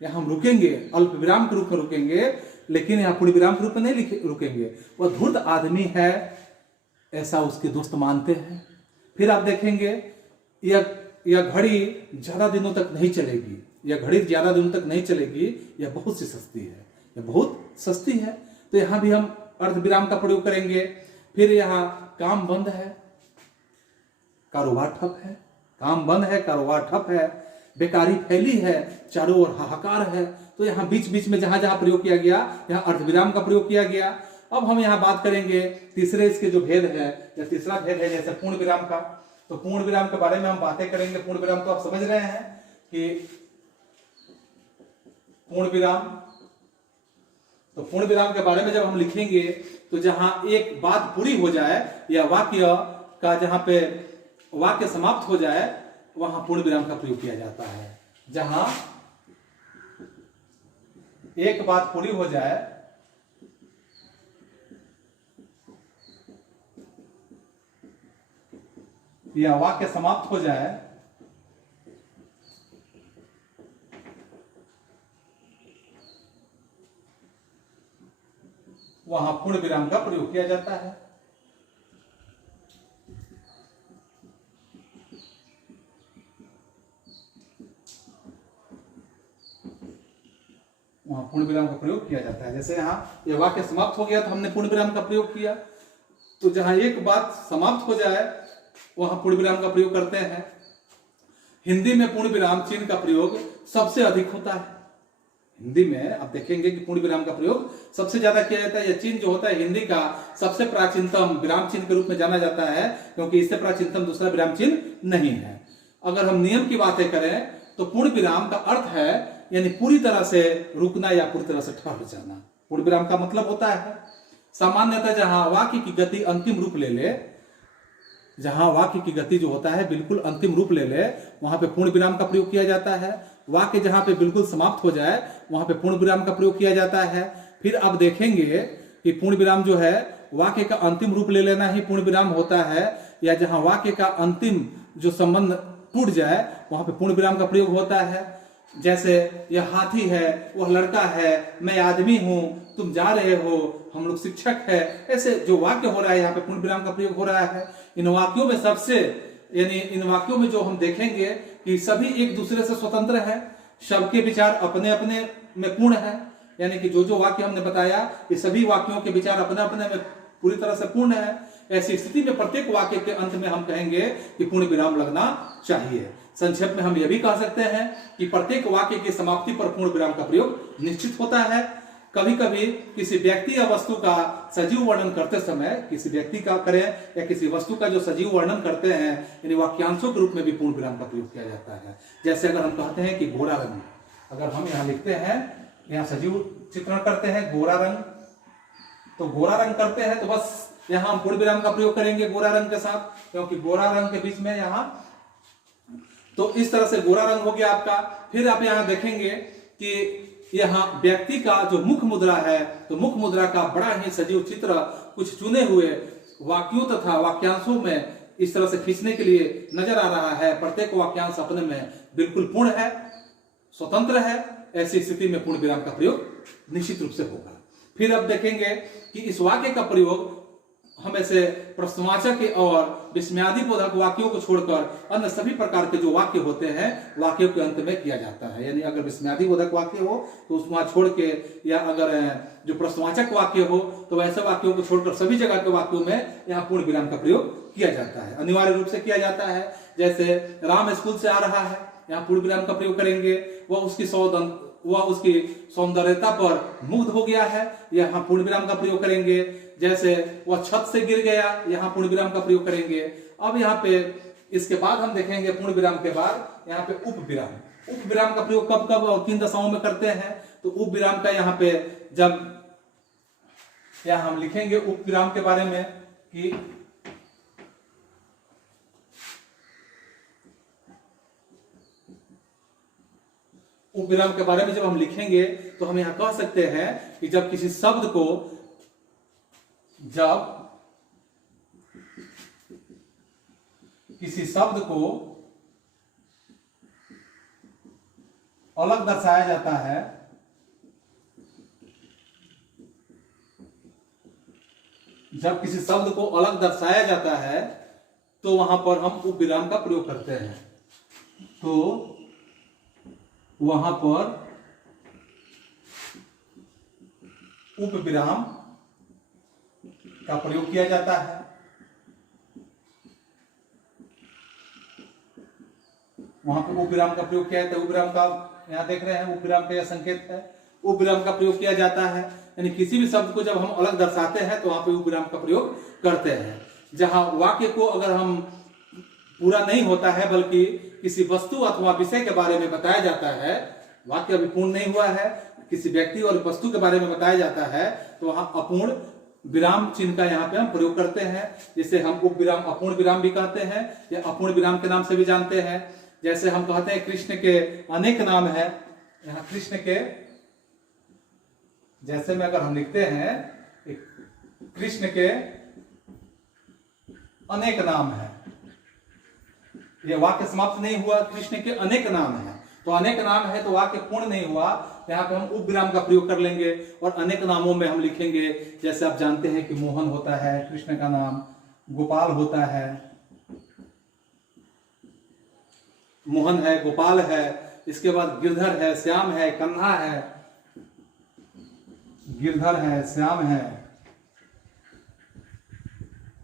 यहां हम रुकेंगे, अल्पविराम के रूप में रुकेंगे, लेकिन यहां पूर्णविराम के रूप में नहीं रुकेंगे। वह धूर्त आदमी है, ऐसा उसके दोस्त मानते हैं। फिर आप देखेंगे यह घड़ी ज्यादा दिनों तक नहीं चलेगी, यह बहुत सी सस्ती है, यह बहुत सस्ती है। तो यहां भी हम अर्धविराम का प्रयोग करेंगे। फिर यहां काम बंद है, कारोबार ठप है, काम बंद है, कारोबार ठप है, बेकारी फैली है, चारों ओर हाहाकार है। तो यहाँ बीच बीच में जहां जहां प्रयोग किया गया, यहाँ अर्धविराम का प्रयोग किया गया। अब हम यहाँ बात करेंगे तीसरे इसके जो भेद है, या तीसरा भेद है जैसे पूर्ण विराम का। तो पूर्ण विराम के बारे में हम बातें करेंगे। पूर्ण विराम तो आप समझ रहे हैं कि पूर्ण विराम के बारे में जब हम लिखेंगे तो जहां एक बात पूरी हो जाए या वाक्य का जहां पे वाक्य समाप्त हो जाए, वहां पूर्ण विराम का प्रयोग किया जाता है। जहां एक बात पूरी हो जाए या वाक्य समाप्त हो जाए, वहां पूर्ण विराम का प्रयोग किया जाता है। वहां पूर्ण विराम का प्रयोग किया जाता है। जैसे यहां यह वाक्य समाप्त हो गया तो हमने पूर्ण विराम का प्रयोग किया। तो जहां एक बात समाप्त हो जाए वहां पूर्ण विराम का प्रयोग करते हैं। हिंदी में पूर्ण विराम चिन्ह का प्रयोग सबसे अधिक होता है। हिंदी में आप देखेंगे कि पूर्ण विराम का प्रयोग सबसे ज्यादा किया जाता है। यह चिन्ह जो होता है हिंदी का सबसे प्राचीनतम विराम चिन्ह के रूप में जाना जाता है, क्योंकि इससे प्राचीनतम दूसरा विराम चिन्ह नहीं है। अगर हम नियम की बातें करें तो पूर्ण विराम का अर्थ है यानी पूरी तरह से रुकना या पूरी तरह से ठहर जाना। पूर्ण विराम का मतलब होता है सामान्यतः जहां वाक्य की गति अंतिम रूप ले ले, जहां वाक्य की गति जो होता है बिल्कुल अंतिम रूप ले ले, वहां पे पूर्ण विराम का प्रयोग किया जाता है। वाक्य जहां पे बिल्कुल समाप्त हो जाए, वहां पे पूर्ण विराम का प्रयोग किया जाता है। फिर आप देखेंगे कि पूर्ण विराम जो है वाक्य का अंतिम रूप ले लेना ही पूर्ण विराम होता है, या जहां वाक्य का अंतिम जो संबंध टूट जाए वहां पे पूर्ण विराम का प्रयोग होता है। जैसे यह हाथी है, वह लड़का है, मैं आदमी हूं, तुम जा रहे हो, हम लोग शिक्षक है, ऐसे जो वाक्य हो रहा है यहाँ पे पूर्ण विराम का प्रयोग हो रहा है। इन वाक्यों में इन वाक्यों में जो हम देखेंगे कि सभी एक दूसरे से स्वतंत्र है, सबके विचार अपने अपने में पूर्ण है। यानी कि जो जो वाक्य हमने बताया ये सभी वाक्यों के विचार अपने अपने में पूरी तरह से पूर्ण है। ऐसी स्थिति में प्रत्येक वाक्य के अंत में हम कहेंगे कि पूर्ण विराम लगना चाहिए। संक्षेप में हम यह भी कह सकते हैं कि प्रत्येक वाक्य की समाप्ति पर पूर्ण विराम का प्रयोग निश्चित होता है। कभी कभी किसी व्यक्ति या वस्तु का सजीव वर्णन करते समय, किसी व्यक्ति का करें या किसी वस्तु का जो सजीव वर्णन करते हैं, यानी वाक्यांशों के रूप में भी पूर्ण विराम का प्रयोग किया जाता है। जैसे अगर हम कहते हैं कि गोरा रंग, अगर हम यहाँ लिखते हैं, यहाँ सजीव चित्रण करते हैं गोरा रंग, तो गोरा रंग करते हैं तो बस यहाँ हम पूर्ण विराम का प्रयोग करेंगे गोरा रंग के साथ, क्योंकि गोरा रंग के बीच में यहाँ, तो इस तरह से गोरा रंग हो गया आपका। फिर आप यहाँ देखेंगे कि यहाँ व्यक्ति का जो मुख मुद्रा है, तो मुख मुद्रा का बड़ा ही सजीव चित्र कुछ चुने हुए वाक्यों तथा वाक्यांशों में इस तरह से खींचने के लिए नजर आ रहा है। प्रत्येक वाक्यांश अपने में बिल्कुल पूर्ण है, स्वतंत्र है। ऐसी स्थिति में पूर्ण विराम का प्रयोग निश्चित रूप से होगा। फिर अब देखेंगे कि इस वाक्य का प्रयोग हम ऐसे प्रश्नवाचक और विस्मयादिबोधक वाक्यों को छोड़कर अन्य सभी प्रकार के जो वाक्य होते हैं वाक्यों के अंत में किया जाता है। यानी अगर विस्मयादिबोधक वाक्य हो तो उसको छोड़ के, या अगर जो प्रश्नवाचक वाक्य हो तो वैसे वाक्यों को छोड़कर सभी जगह के वाक्यों में यहाँ पूर्ण विराम का प्रयोग किया जाता है, अनिवार्य रूप से किया जाता है। जैसे राम स्कूल से आ रहा है, यहाँ पूर्ण विराम का प्रयोग करेंगे। वह उसकी सौंदर्यता पर मुग्ध हो गया है, यहाँ पूर्ण विराम का प्रयोग करेंगे। जैसे वह छत से गिर गया, यहाँ पूर्ण विराम का प्रयोग करेंगे। अब यहाँ पे इसके बाद हम देखेंगे पूर्ण विराम के बाद यहाँ पे उप विराम का प्रयोग कब कब और किन दशाओं में करते हैं। तो उप विराम का यहाँ पे जब यहाँ हम लिखेंगे उप विराम के बारे में कि उप विराम के बारे में जब हम लिखेंगे तो हम यहां कह सकते हैं कि जब किसी शब्द को अलग दर्शाया जाता है, जब किसी शब्द को अलग दर्शाया जाता है तो वहां पर हम उप विराम का प्रयोग करते हैं। तो वहां पर उप विराम का प्रयोग किया जाता है। वहां पर उप विराम का प्रयोग किया जाता है। उप विराम का यहां देख रहे हैं, उप विराम का यह संकेत है, उप विराम का प्रयोग किया जाता है। यानी किसी भी शब्द को जब हम अलग दर्शाते हैं तो वहां पर उप विराम का प्रयोग करते हैं। जहां वाक्य को अगर हम पूरा नहीं होता है बल्कि किसी वस्तु अथवा विषय के बारे में बताया जाता है, वाक्य अभी पूर्ण नहीं हुआ है, किसी व्यक्ति और वस्तु के बारे में बताया जाता है, तो वहां अपूर्ण विराम चिन्ह का यहाँ पे हम प्रयोग करते हैं, जिसे हम उप विराम अपूर्ण विराम भी कहते हैं या अपूर्ण विराम के नाम से भी जानते हैं। जैसे हम कहते हैं कृष्ण के अनेक नाम है, यहाँ कृष्ण के जैसे में अगर हम लिखते हैं कृष्ण के अनेक नाम है, यह वाक्य समाप्त नहीं हुआ, कृष्ण के अनेक नाम है, तो अनेक नाम है तो वाक्य पूर्ण नहीं हुआ, यहाँ पे हम उप विराम का प्रयोग कर लेंगे और अनेक नामों में हम लिखेंगे। जैसे आप जानते हैं कि मोहन होता है कृष्ण का नाम, गोपाल होता है, मोहन है, गोपाल है, इसके बाद गिरधर है, श्याम है, कन्हा है, गिरधर है, श्याम है,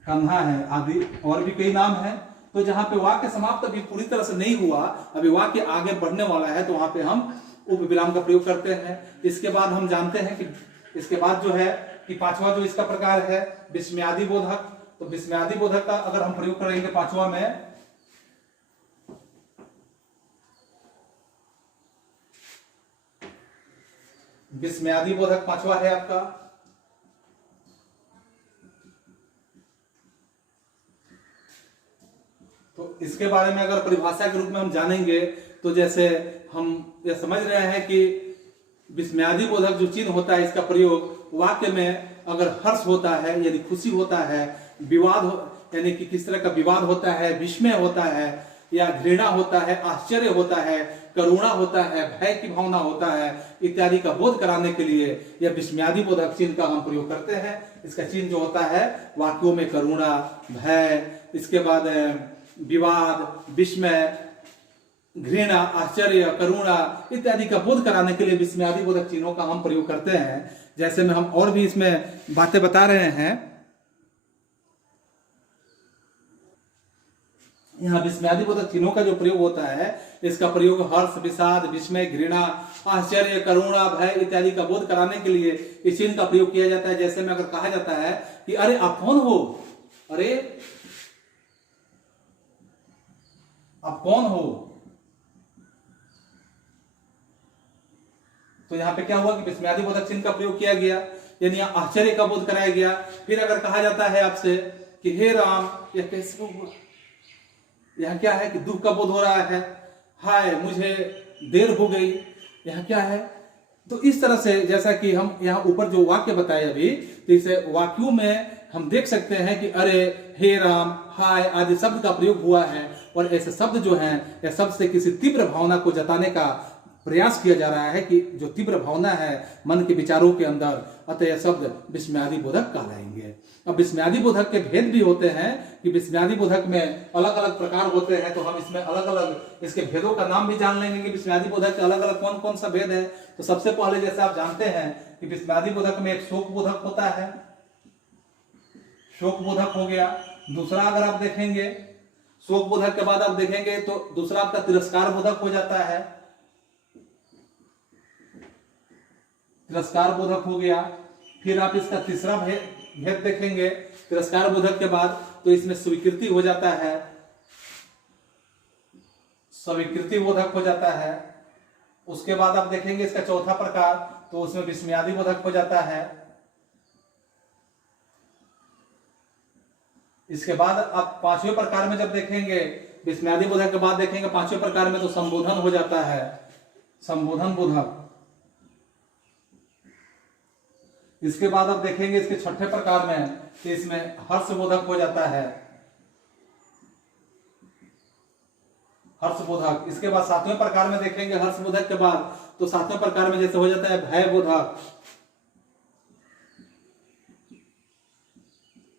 कन्हा है आदि और भी कई नाम है। तो जहां पे वाक्य समाप्त अभी पूरी तरह से नहीं हुआ, अभी वाक्य आगे बढ़ने वाला है, तो वहां पे हम उप विराम का प्रयोग करते हैं। इसके बाद हम जानते हैं कि इसके बाद जो है कि पांचवा जो इसका प्रकार है विस्मयादिबोधक, तो विस्मयादिबोधक का अगर हम प्रयोग करेंगे पांचवा में, विस्मयादिबोधक पांचवा है आपका तो इसके बारे में अगर परिभाषा के रूप में हम जानेंगे तो जैसे हम ये समझ रहे हैं कि विस्मयादि बोधक जो चिन्ह होता है इसका प्रयोग वाक्य में अगर हर्ष होता है यानी खुशी होता है, यानी कि किस तरह का विवाद होता है, विस्मय होता है या घृणा होता है, आश्चर्य होता है, करुणा होता है, भय की भावना होता है इत्यादि का बोध कराने के लिए यह विस्मयादि बोधक चिन्ह का हम प्रयोग करते हैं। इसका चिन्ह जो होता है वाक्यों में करुणा, भय, इसके बाद विवाद, विस्मय, घृणा, आश्चर्य, करुणा इत्यादि का बोध कराने के लिए विस्मयादि बोधक चिन्हों का हम प्रयोग करते हैं। जैसे में हम और भी इसमें बातें बता रहे हैं। यहाँ विस्मयादि बोधक चिन्हों का जो प्रयोग होता है इसका प्रयोग हर्ष, विषाद, विस्मय, घृणा, आश्चर्य, करुणा, भय इत्यादि का बोध कराने के लिए इस चिन्ह का प्रयोग किया जाता है। जैसे में अगर कहा जाता है कि अरे आप कौन हो, अरे आप कौन हो, तो यहाँ पे क्या हुआ कि विस्मयादि बोधक चिन्ह का प्रयोग किया गया, यानी आश्चर्य का बोध कराया गया। फिर अगर कहा जाता है आपसे कि हे राम यह कैसे हुआ, यहाँ क्या है कि दुख का बोध हो रहा है, हाय मुझे देर हो गई, यहाँ क्या है। तो इस तरह से जैसा कि हम यहाँ ऊपर जो वाक्य बताए अभी, तो इस वाक्यों में हम देख सकते हैं कि अरे, हे राम, हाय आदि शब्द का प्रयोग हुआ है और ऐसे शब्द जो हैं यह शब्द से किसी तीव्र भावना को जताने का प्रयास किया जा रहा है कि जो तीव्र भावना है मन के विचारों के अंदर, अतः यह शब्द विस्मयादि बोधक कहलाएंगे। अब विस्मयादि बोधक के भेद भी होते हैं कि विस्मयादि बोधक में अलग अलग प्रकार होते हैं, तो हम इसमें अलग अलग इसके भेदों का नाम भी जान लेंगे कि विस्मयादि बोधक के अलग अलग कौन कौन सा भेद है। तो सबसे पहले जैसे आप जानते हैं कि विस्मयादि बोधक में एक शोक बोधक होता है, शोक बोधक हो गया। दूसरा अगर आप देखेंगे शोक बोधक के बाद आप देखेंगे तो दूसरा आपका तिरस्कार बोधक हो जाता है, तिरस्कार बोधक हो गया। फिर आप इसका तीसरा भेद देखेंगे तिरस्कार बोधक के बाद, तो इसमें स्वीकृति हो जाता है, स्वीकृति बोधक हो जाता है। उसके बाद आप देखेंगे इसका चौथा प्रकार, तो उसमें विस्मयादि बोधक हो जाता है। इसके बाद आप पांचवें प्रकार में जब देखेंगे विस्मयादि बोधक के बाद देखेंगे पांचवें प्रकार में, तो संबोधन हो जाता है, संबोधन बोधक। इसके बाद आप देखेंगे इसके छठे प्रकार में, तो इसमें हर्ष बोधक हो जाता है, हर्ष बोधक। इसके बाद सातवें प्रकार में देखेंगे हर्ष बोधक के बाद, तो सातवें प्रकार में जैसे हो जाता है भय बोधक।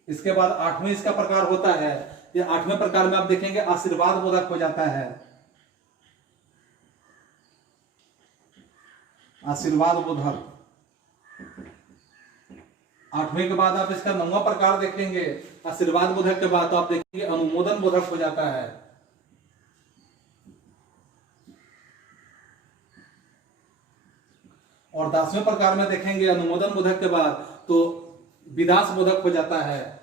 इसके बाद आठवें इसका प्रकार होता है, ये आठवें प्रकार में आप देखेंगे आशीर्वाद बोधक हो जाता है, आशीर्वाद बोधक। आठवें के बाद आप इसका नौवां प्रकार देखेंगे आशीर्वाद बोधक के बाद, तो आप देखेंगे अनुमोदन बोधक हो जाता है। और 10वें प्रकार में देखेंगे अनुमोदन बोधक के बाद, तो विदास बोधक हो जाता है।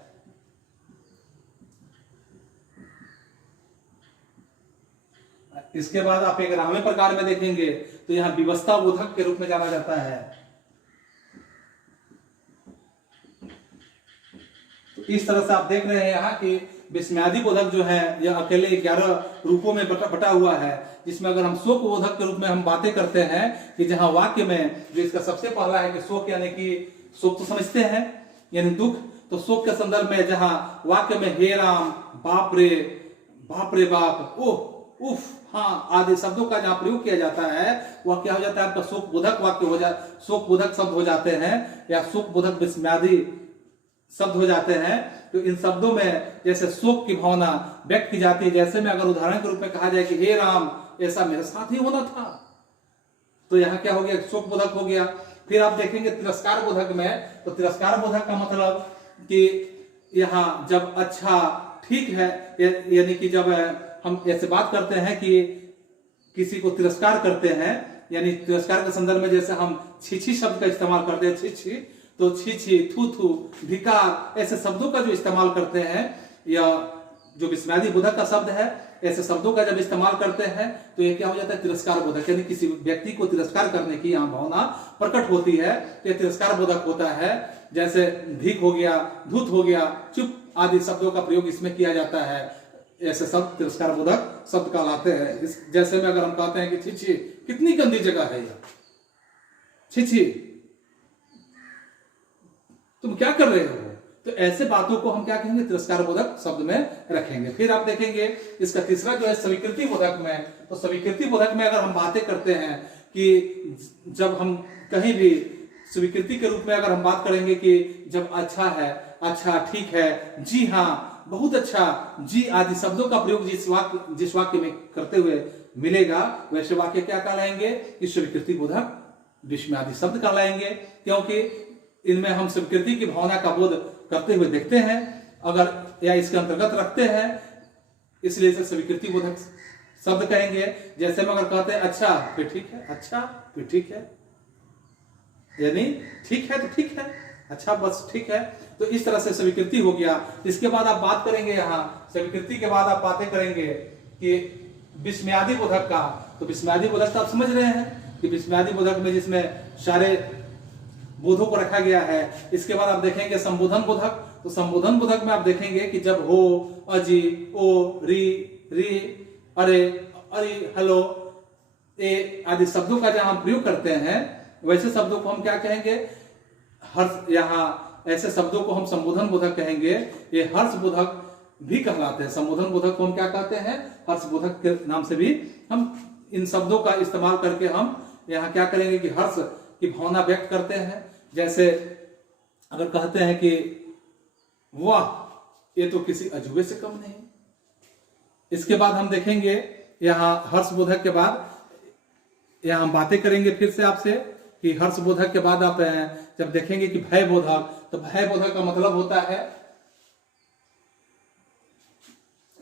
इसके बाद आप 11वें प्रकार में देखेंगे तो यहां विवस्था बोधक के रूप में जाना जाता है। तो इस तरह से आप देख रहे हैं यहाँ कि विस्मयादि बोधक जो है यह अकेले 11 रूपों में बटा हुआ है, जिसमें अगर हम शोक बोधक के रूप में हम बातें करते हैं कि जहां वाक्य में जो इसका सबसे पहला है कि शोक, यानी कि शोक तो समझते हैं यानी दुख, तो शोक के संदर्भ में जहां वाक्य में हे राम, बाप रे बाप, ओह, उफ, हाँ आदि शब्दों का जहां प्रयोग किया जाता है वह क्या हो जाता है आपका शोक बोधक वाक्य हो जाता, शोक बोधक शब्द हो जाते हैं या शोक बोधक विस्मयादि शब्द हो जाते हैं। तो इन शब्दों में जैसे शोक की भावना व्यक्त की जाती है, जैसे में अगर उदाहरण के रूप में कहा जाए कि हे राम ऐसा मेरे साथ ही होना था, तो यहाँ क्या हो गया, शोक बोधक हो गया। फिर आप देखेंगे तिरस्कार बोधक में, तो तिरस्कार बोधक का मतलब कि यहाँ जब अच्छा ठीक है, यानी कि जब हम ऐसे बात करते हैं कि किसी को तिरस्कार करते हैं, यानी तिरस्कार के संदर्भ में जैसे हम छी शब्द का इस्तेमाल करते हैं, छी, तो छी, थू, धिकार, ऐसे शब्दों का जो इस्तेमाल करते हैं, या जो विस्मयादि बोधक का शब्द है, ऐसे शब्दों का जब इस्तेमाल करते हैं तो ये क्या हो जाता है तिरस्कार बोधक, यानी किसी व्यक्ति को तिरस्कार करने की यहाँ भावना प्रकट होती है, तो ये तिरस्कार बोधक होता है। जैसे धिक हो गया, धूत हो गया, चुप आदि शब्दों का प्रयोग इसमें किया जाता है। ऐसे शब्द तिरस्कार बोधक शब्द कहलाते हैं। इस जैसे में अगर हम कहते हैं कि छी छी कितनी गंदी जगह है यह, छी छी तुम क्या कर रहे हो, तो ऐसे बातों को हम क्या कहेंगे, तिरस्कार बोधक शब्द में रखेंगे। फिर आप देखेंगे इसका तीसरा जो है स्वीकृति बोधक में, तो स्वीकृति बोधक में अगर हम बातें करते हैं कि जब हम कहीं भी स्वीकृति के रूप में अगर हम बात करेंगे कि जब अच्छा है, अच्छा ठीक है, जी हाँ बहुत अच्छा, जी आदि शब्दों का प्रयोग जिस वाक्य में करते हुए मिलेगा वैसे वाक्य क्या कहलाएंगे कि स्वीकृति बोधक विस्मयादि शब्द कहलाएंगे, क्योंकि इनमें हम स्वीकृति की भावना का बोध करते हुए देखते हैं अगर या इसके अंतर्गत रखते हैं, इसलिए इसे स्वीकृति बोधक शब्द कहेंगे। जैसे में अगर कहते हैं अच्छा फिर ठीक है, अच्छा फिर ठीक है, यानी ठीक है तो ठीक है, अच्छा बस ठीक है, तो इस तरह से स्वीकृति हो गया। इसके बाद आप बात करेंगे यहाँ स्वीकृति के बाद आप बातें करेंगे कि विस्मयादि बोधक का, तो विस्मयादि बोधक तो आप समझ रहे हैं कि विस्मयादि बोधक में जिसमें सारे बोधों को रखा गया है। इसके बाद आप देखेंगे संबोधन बोधक, तो संबोधन बोधक में आप देखेंगे कि जब हो, अजी, ओ, री, री, अरे, अरे, हेलो ए आदि शब्दों का जहां हम प्रयोग करते हैं वैसे शब्दों को हम क्या कहेंगे, हर्ष, यहाँ ऐसे शब्दों को हम संबोधन बोधक कहेंगे। ये हर्ष बोधक भी कहलाते हैं। संबोधन बोधक को हम क्या कहते हैं, हर्ष बोधक के नाम से भी हम इन शब्दों का इस्तेमाल करके हम यहाँ क्या करेंगे कि हर्ष की भावना व्यक्त करते हैं। जैसे अगर कहते हैं कि वाह ये तो किसी अजूबे से कम नहीं। इसके बाद हम देखेंगे यहाँ हर्ष बोधक के बाद यहाँ हम बातें करेंगे फिर से आपसे कि हर्ष बोधक के बाद आप जब देखेंगे कि भय बोधक, तो भय बोधक का मतलब होता है,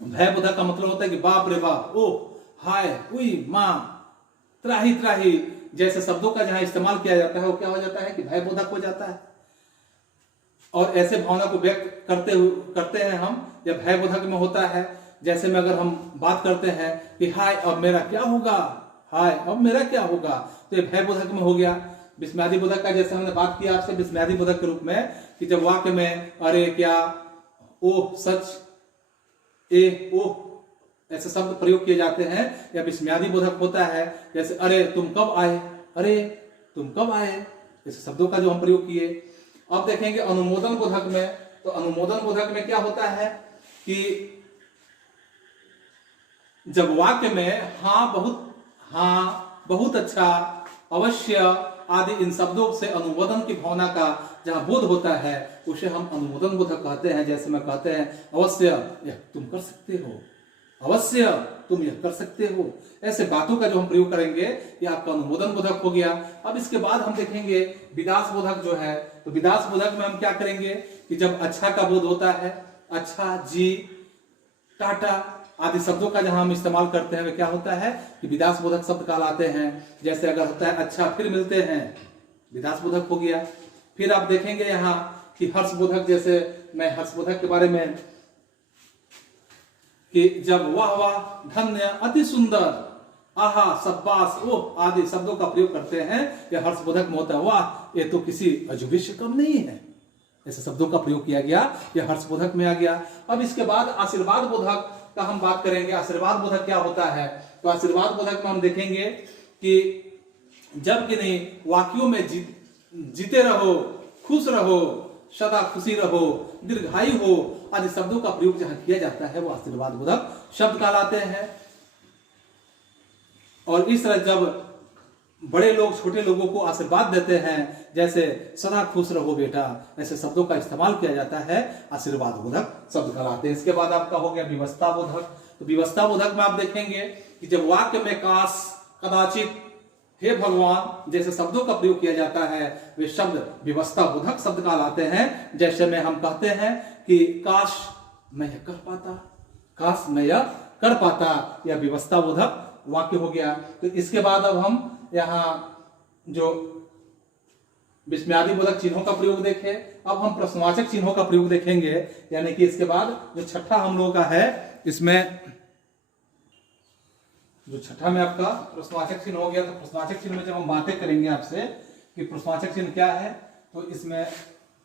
भय बोधक का मतलब होता है कि बाप रे बाप, ओ हाय, उई मां, त्राही त्राही जैसे शब्दों का जहां इस्तेमाल किया जाता है वो क्या हो जाता है कि भय बोधक हो जाता है। और ऐसे भावना को व्यक्त करते हैं हम जब भय बोधक में होता है। जैसे में अगर हम बात करते हैं कि हाय अब मेरा क्या होगा, हाय अब मेरा क्या होगा, तो ये भय बोधक में हो गया। विस्मयादि बोधक का जैसे हमने बात किया आपसे विस्मयादि बोधक के रूप में कि जब वाक्य में अरे क्या, ओह सच, ए ओह ऐसे शब्द प्रयोग किए जाते हैं या विस्मयादि बोधक होता है। जैसे अरे तुम कब आए, अरे तुम कब आए, ऐसे शब्दों का जो हम प्रयोग किए। अब देखेंगे अनुमोदन बोधक में, तो अनुमोदन बोधक में क्या होता है कि जब वाक्य में हाँ बहुत अच्छा, अवश्य आदि इन शब्दों से अनुमोदन की भावना का जहां बोध होता है उसे हम अनुमोदन बोधक कहते हैं। जैसे में कहते हैं अवश्य यह तुम कर सकते हो, अवश्य तुम यह कर सकते हो, ऐसे बातों का जो हम प्रयोग करेंगे ये आपका अनुमोदन बोधक हो गया। अब इसके बाद हम देखेंगे विदास बोधक जो है, तो विदास बोधक में हम क्या करेंगे कि जब अच्छा का बोध होता है, अच्छा, जी, टाटा आदि शब्दों का जहां हम इस्तेमाल करते हैं वे क्या होता है कि विदास बोधक शब्द कहलाते हैं। जैसे अगर होता है अच्छा फिर मिलते हैं, विदास बोधक हो गया। फिर आप देखेंगे यहाँ कि हर्ष बोधक, जैसे मैं हर्ष बोधक के बारे में कि जब वाह वाह, धन्य, अति सुंदर, आहा, शाबाश, ओह आदि शब्दों का प्रयोग करते हैं, यह हर्ष बोधक में होता है। वाह ये तो किसी अजूबे से कम नहीं है, ऐसे शब्दों का प्रयोग किया गया, यह हर्ष बोधक में आ गया। अब इसके बाद आशीर्वाद बोधक का हम बात करेंगे। आशीर्वाद बोधक क्या होता है, तो आशीर्वाद बोधक में हम देखेंगे कि जब कि नहीं वाक्यों में जीते रहो, खुश रहो, सदा खुशी रहो, दीर्घायु हो आदि शब्दों का प्रयोग जहां किया जाता है वो आशीर्वाद बोधक शब्द कहलाते हैं। और इस तरह जब बड़े लोग छोटे लोगों को आशीर्वाद देते हैं, जैसे सदा खुश रहो बेटा, ऐसे शब्दों का इस्तेमाल किया जाता है, आशीर्वाद बोधक शब्द कहलाते हैं। इसके बाद आपका हो गया विवस्था बोधक। तो विवस्था बोधक में आप देखेंगे कि जब वाक्य में काश, कदाचित, हे भगवान जैसे शब्दों का प्रयोग किया जाता है वे शब्द विवस्था बोधक शब्द कहलाते हैं। जैसे में हम कहते हैं कि काश मैं यह कर पाता, काश मैं यह कर पाता, यह विवस्था बोधक वाक्य हो गया। तो इसके बाद अब हम यहाँ जो विस्मयादि बोधक चिन्हों का प्रयोग देखें, अब हम प्रश्नवाचक चिन्हों का प्रयोग देखेंगे। यानी कि इसके बाद जो छठा हम लोगों का है, इसमें जो छठा में आपका प्रश्नवाचक चिन्ह हो गया। तो प्रश्नवाचक चिन्ह में जब हम बातें करेंगे आपसे कि प्रश्नवाचक चिन्ह क्या है, तो इसमें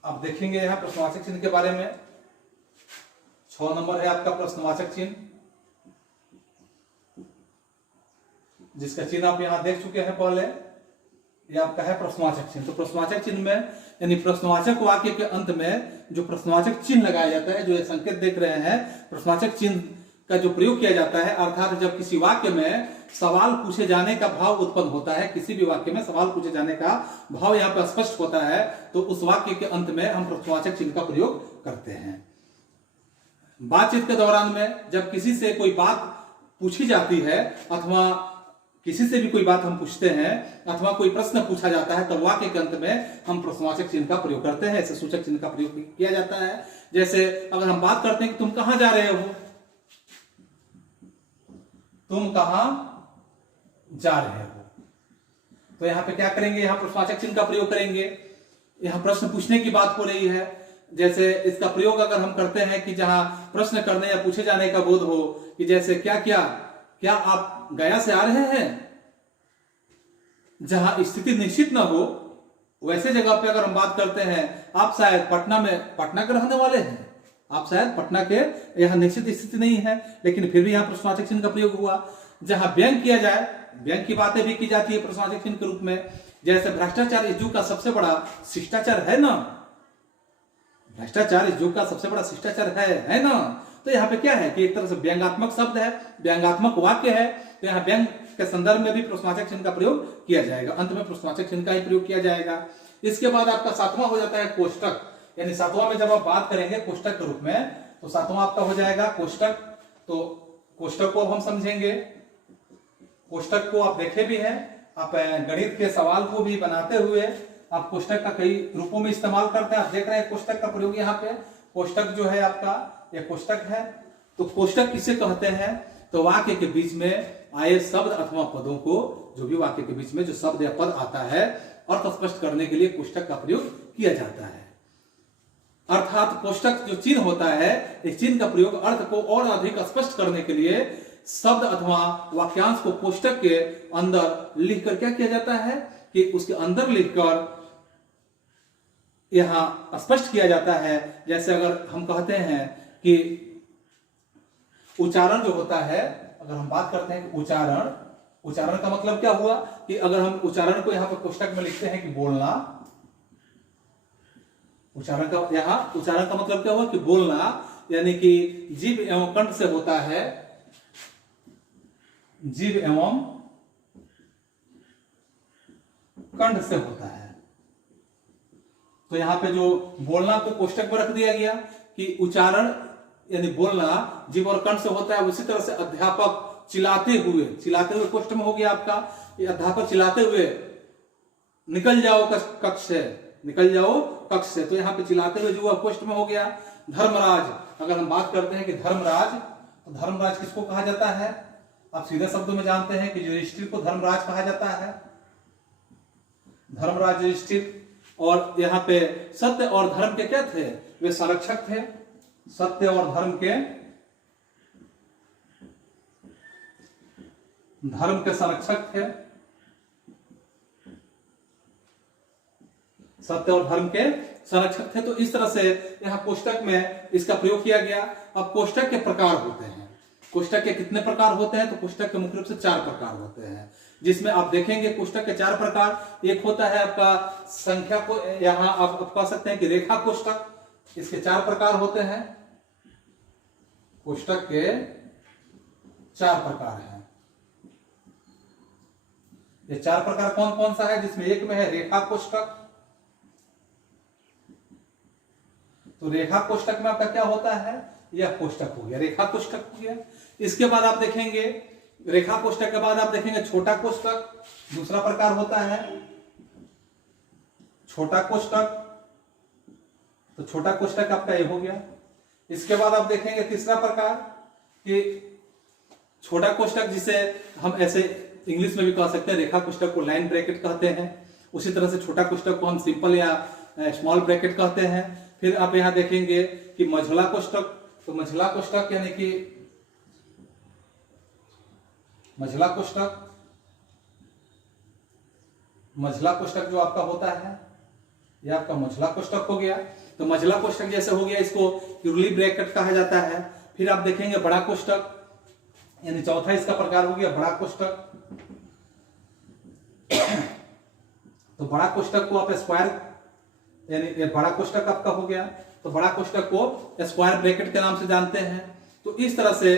आप देखेंगे यहाँ प्रश्नवाचक चिन्ह के बारे में 6 नंबर है आपका प्रश्नवाचक चिन्ह। जिसका चिन्ह आप यहाँ देख चुके हैं पहले, ये आपका है प्रश्नवाचक चिन्ह। तो प्रश्नवाचक चिन्ह में यानी प्रश्नवाचक वाक्य के अंत में जो प्रश्नवाचक चिन्ह लगाया जाता है, जो ये संकेत देख रहे हैं, प्रश्नवाचक चिन्ह का जो प्रयोग किया जाता है, अर्थात जब किसी वाक्य में सवाल पूछे जाने का भाव उत्पन्न होता है, किसी भी वाक्य में सवाल पूछे जाने का भाव यहाँ पर स्पष्ट होता है, तो उस वाक्य के अंत में हम प्रश्नवाचक चिन्ह का प्रयोग करते हैं। बातचीत के दौरान में जब किसी से कोई बात पूछी जाती है अथवा किसी से भी कोई बात हम पूछते हैं अथवा कोई प्रश्न पूछा जाता है, तो वाक्य के अंत में हम प्रश्नवाचक चिन्ह का प्रयोग करते हैं, ऐसे सूचक चिन्ह का प्रयोग किया जाता है। जैसे अगर हम बात करते हैं कि तुम कहां जा रहे हो, तुम कहां जा रहे हो, तो यहां पे क्या करेंगे, यहां प्रश्नवाचक चिन्ह का प्रयोग करेंगे। यहां प्रश्न पूछने की बात हो रही है, जैसे इसका प्रयोग अगर हम करते हैं कि जहां प्रश्न करने या पूछे जाने का बोध हो, कि जैसे क्या आप गया से आ रहे हैं, जहां स्थिति निश्चित न हो वैसे जगह पे अगर हम बात करते हैं, आप शायद पटना के रहने वाले हैं, आप शायद पटना के, यहां निश्चित स्थिति नहीं है, लेकिन फिर भी यहां प्रश्नवाचक चिन्ह का प्रयोग हुआ। जहां व्यंग किया जाए, व्यंग की बातें भी की जाती है प्रश्नवाचक चिन्ह के रूप में, जैसे भ्रष्टाचार इस युग का सबसे बड़ा शिष्टाचार है ना, भ्रष्टाचार इस युग का सबसे बड़ा शिष्टाचार है ना, तो यहाँ पे क्या है कि एक तरह से व्यंग्यात्मक शब्द है, व्यंग्यात्मक वाक्य है, तो यहाँ व्यंग के संदर्भ में भी प्रश्नवाचक चिन्ह का प्रयोग किया जाएगा, अंत में प्रश्नवाचक चिन्ह का ही प्रयोग किया जाएगा। इसके बाद आपका सातवां हो जाता है कोष्टक, यानी सातवां में जब आप बात करेंगे कोष्टक के रूप में, तो सातवां आपका हो जाएगा कोष्टक। तो कोष्टक को अब हम समझेंगे, कोष्टक को आप देखे भी हैं, आप गणित के सवाल को भी बनाते हुए आप कोष्टक का कई रूपों में इस्तेमाल करते हैं, आप देख रहे हैं कोष्टक का प्रयोग यहाँ पे। कोष्टक जो है आपका ये कोष्टक है। तो कोष्टक किसे कहते हैं, तो वाक्य के बीच में आए शब्द अथवा पदों को, जो भी वाक्य के बीच में जो शब्द या पद आता है, अर्थ स्पष्ट करने के लिए कोष्टक का प्रयोग किया जाता है। अर्थात कोष्टक जो चिन्ह होता है, इस चिन्ह का प्रयोग अर्थ को और अधिक स्पष्ट करने के लिए शब्द अथवा वाक्यांश को कोष्टक के अंदर लिखकर क्या किया जाता है कि उसके अंदर लिखकर यहां स्पष्ट किया जाता है। जैसे अगर हम कहते हैं कि उच्चारण जो होता है, अगर हम बात करते हैं कि उच्चारण का मतलब क्या हुआ कि अगर हम उच्चारण को यहां पर कोष्टक में लिखते हैं कि बोलना, उच्चारण का मतलब क्या हुआ कि बोलना, यानी कि जीभ एवं कंठ से होता है, जीभ एवं कंठ से होता है। तो यहां पे जो बोलना को कोष्टक में रख दिया गया कि उच्चारण यानी बोलना जीभ और कंठ से होता है। उसी तरह से अध्यापक चिल्लाते हुए कोष्टक में हो गया आपका, ये अध्यापक चिल्लाते हुए निकल जाओ कक्ष से, तो यहाँ पे चिल्लाते हुए जो कोष्टक में हो गया। धर्मराज, अगर हम बात करते हैं कि धर्मराज, तो धर्मराज किसको कहा जाता है, आप सीधे शब्दों में जानते हैं कि युधिष्ठिर को धर्मराज कहा जाता है, धर्मराज युधिष्ठिर। और यहाँ पे सत्य और धर्म के क्या थे, वे संरक्षक थे, सत्य और धर्म के संरक्षक थे, सत्य और धर्म के संरक्षक थे। तो इस तरह से यहाँ कोष्टक में इसका प्रयोग किया गया। अब कोष्टक के प्रकार होते हैं, कोष्टक के कितने प्रकार होते हैं, तो कोष्टक के मुख्य रूप से 4 प्रकार होते हैं, जिसमें आप देखेंगे कोष्टक के 4 प्रकार। एक होता है आपका संख्या को, यहां आप कह सकते हैं कि रेखा कोष्टक, इसके 4 प्रकार होते हैं, कोष्टक के 4 प्रकार हैं। ये 4 प्रकार कौन कौन सा है, जिसमें एक में है रेखा कोष्टक। तो रेखा कोष्टक में आपका क्या होता है, यह कोष्टक हो गया, रेखा कोष्टक हो गया। इसके बाद आप देखेंगे रेखा कोष्टक के बाद आप देखेंगे छोटा कोष्टक, दूसरा प्रकार होता है छोटा कोष्टक। तो छोटा कोष्टक आपका ये हो गया। इसके बाद आप देखेंगे तीसरा प्रकार कि छोटा कोष्टक, जिसे हम ऐसे इंग्लिश में भी कह सकते हैं, रेखा कोष्टक को लाइन ब्रैकेट कहते हैं। उसी तरह से छोटा कोष्टक को हम सिंपल या स्मॉल ब्रैकेट कहते हैं। फिर आप यहां देखेंगे कि मझला कोष्टक। तो मझला कोष्टक यानी कि मझला कोष्टक जो आपका होता है, यह आपका मझला कोष्टक हो गया। तो मझला कोष्टक जैसे हो गया, इसको क्यूरली ब्रैकेट कहा जाता है। फिर आप देखेंगे बड़ा कोष्टक, यानी चौथा इसका प्रकार हो गया बड़ा कोष्टक। तो बड़ा कोष्टक को आप स्क्वायर, यानी बड़ा कोष्टक आपका हो गया, तो बड़ा कोष्टक को स्क्वायर ब्रैकेट के नाम से जानते हैं। तो इस तरह से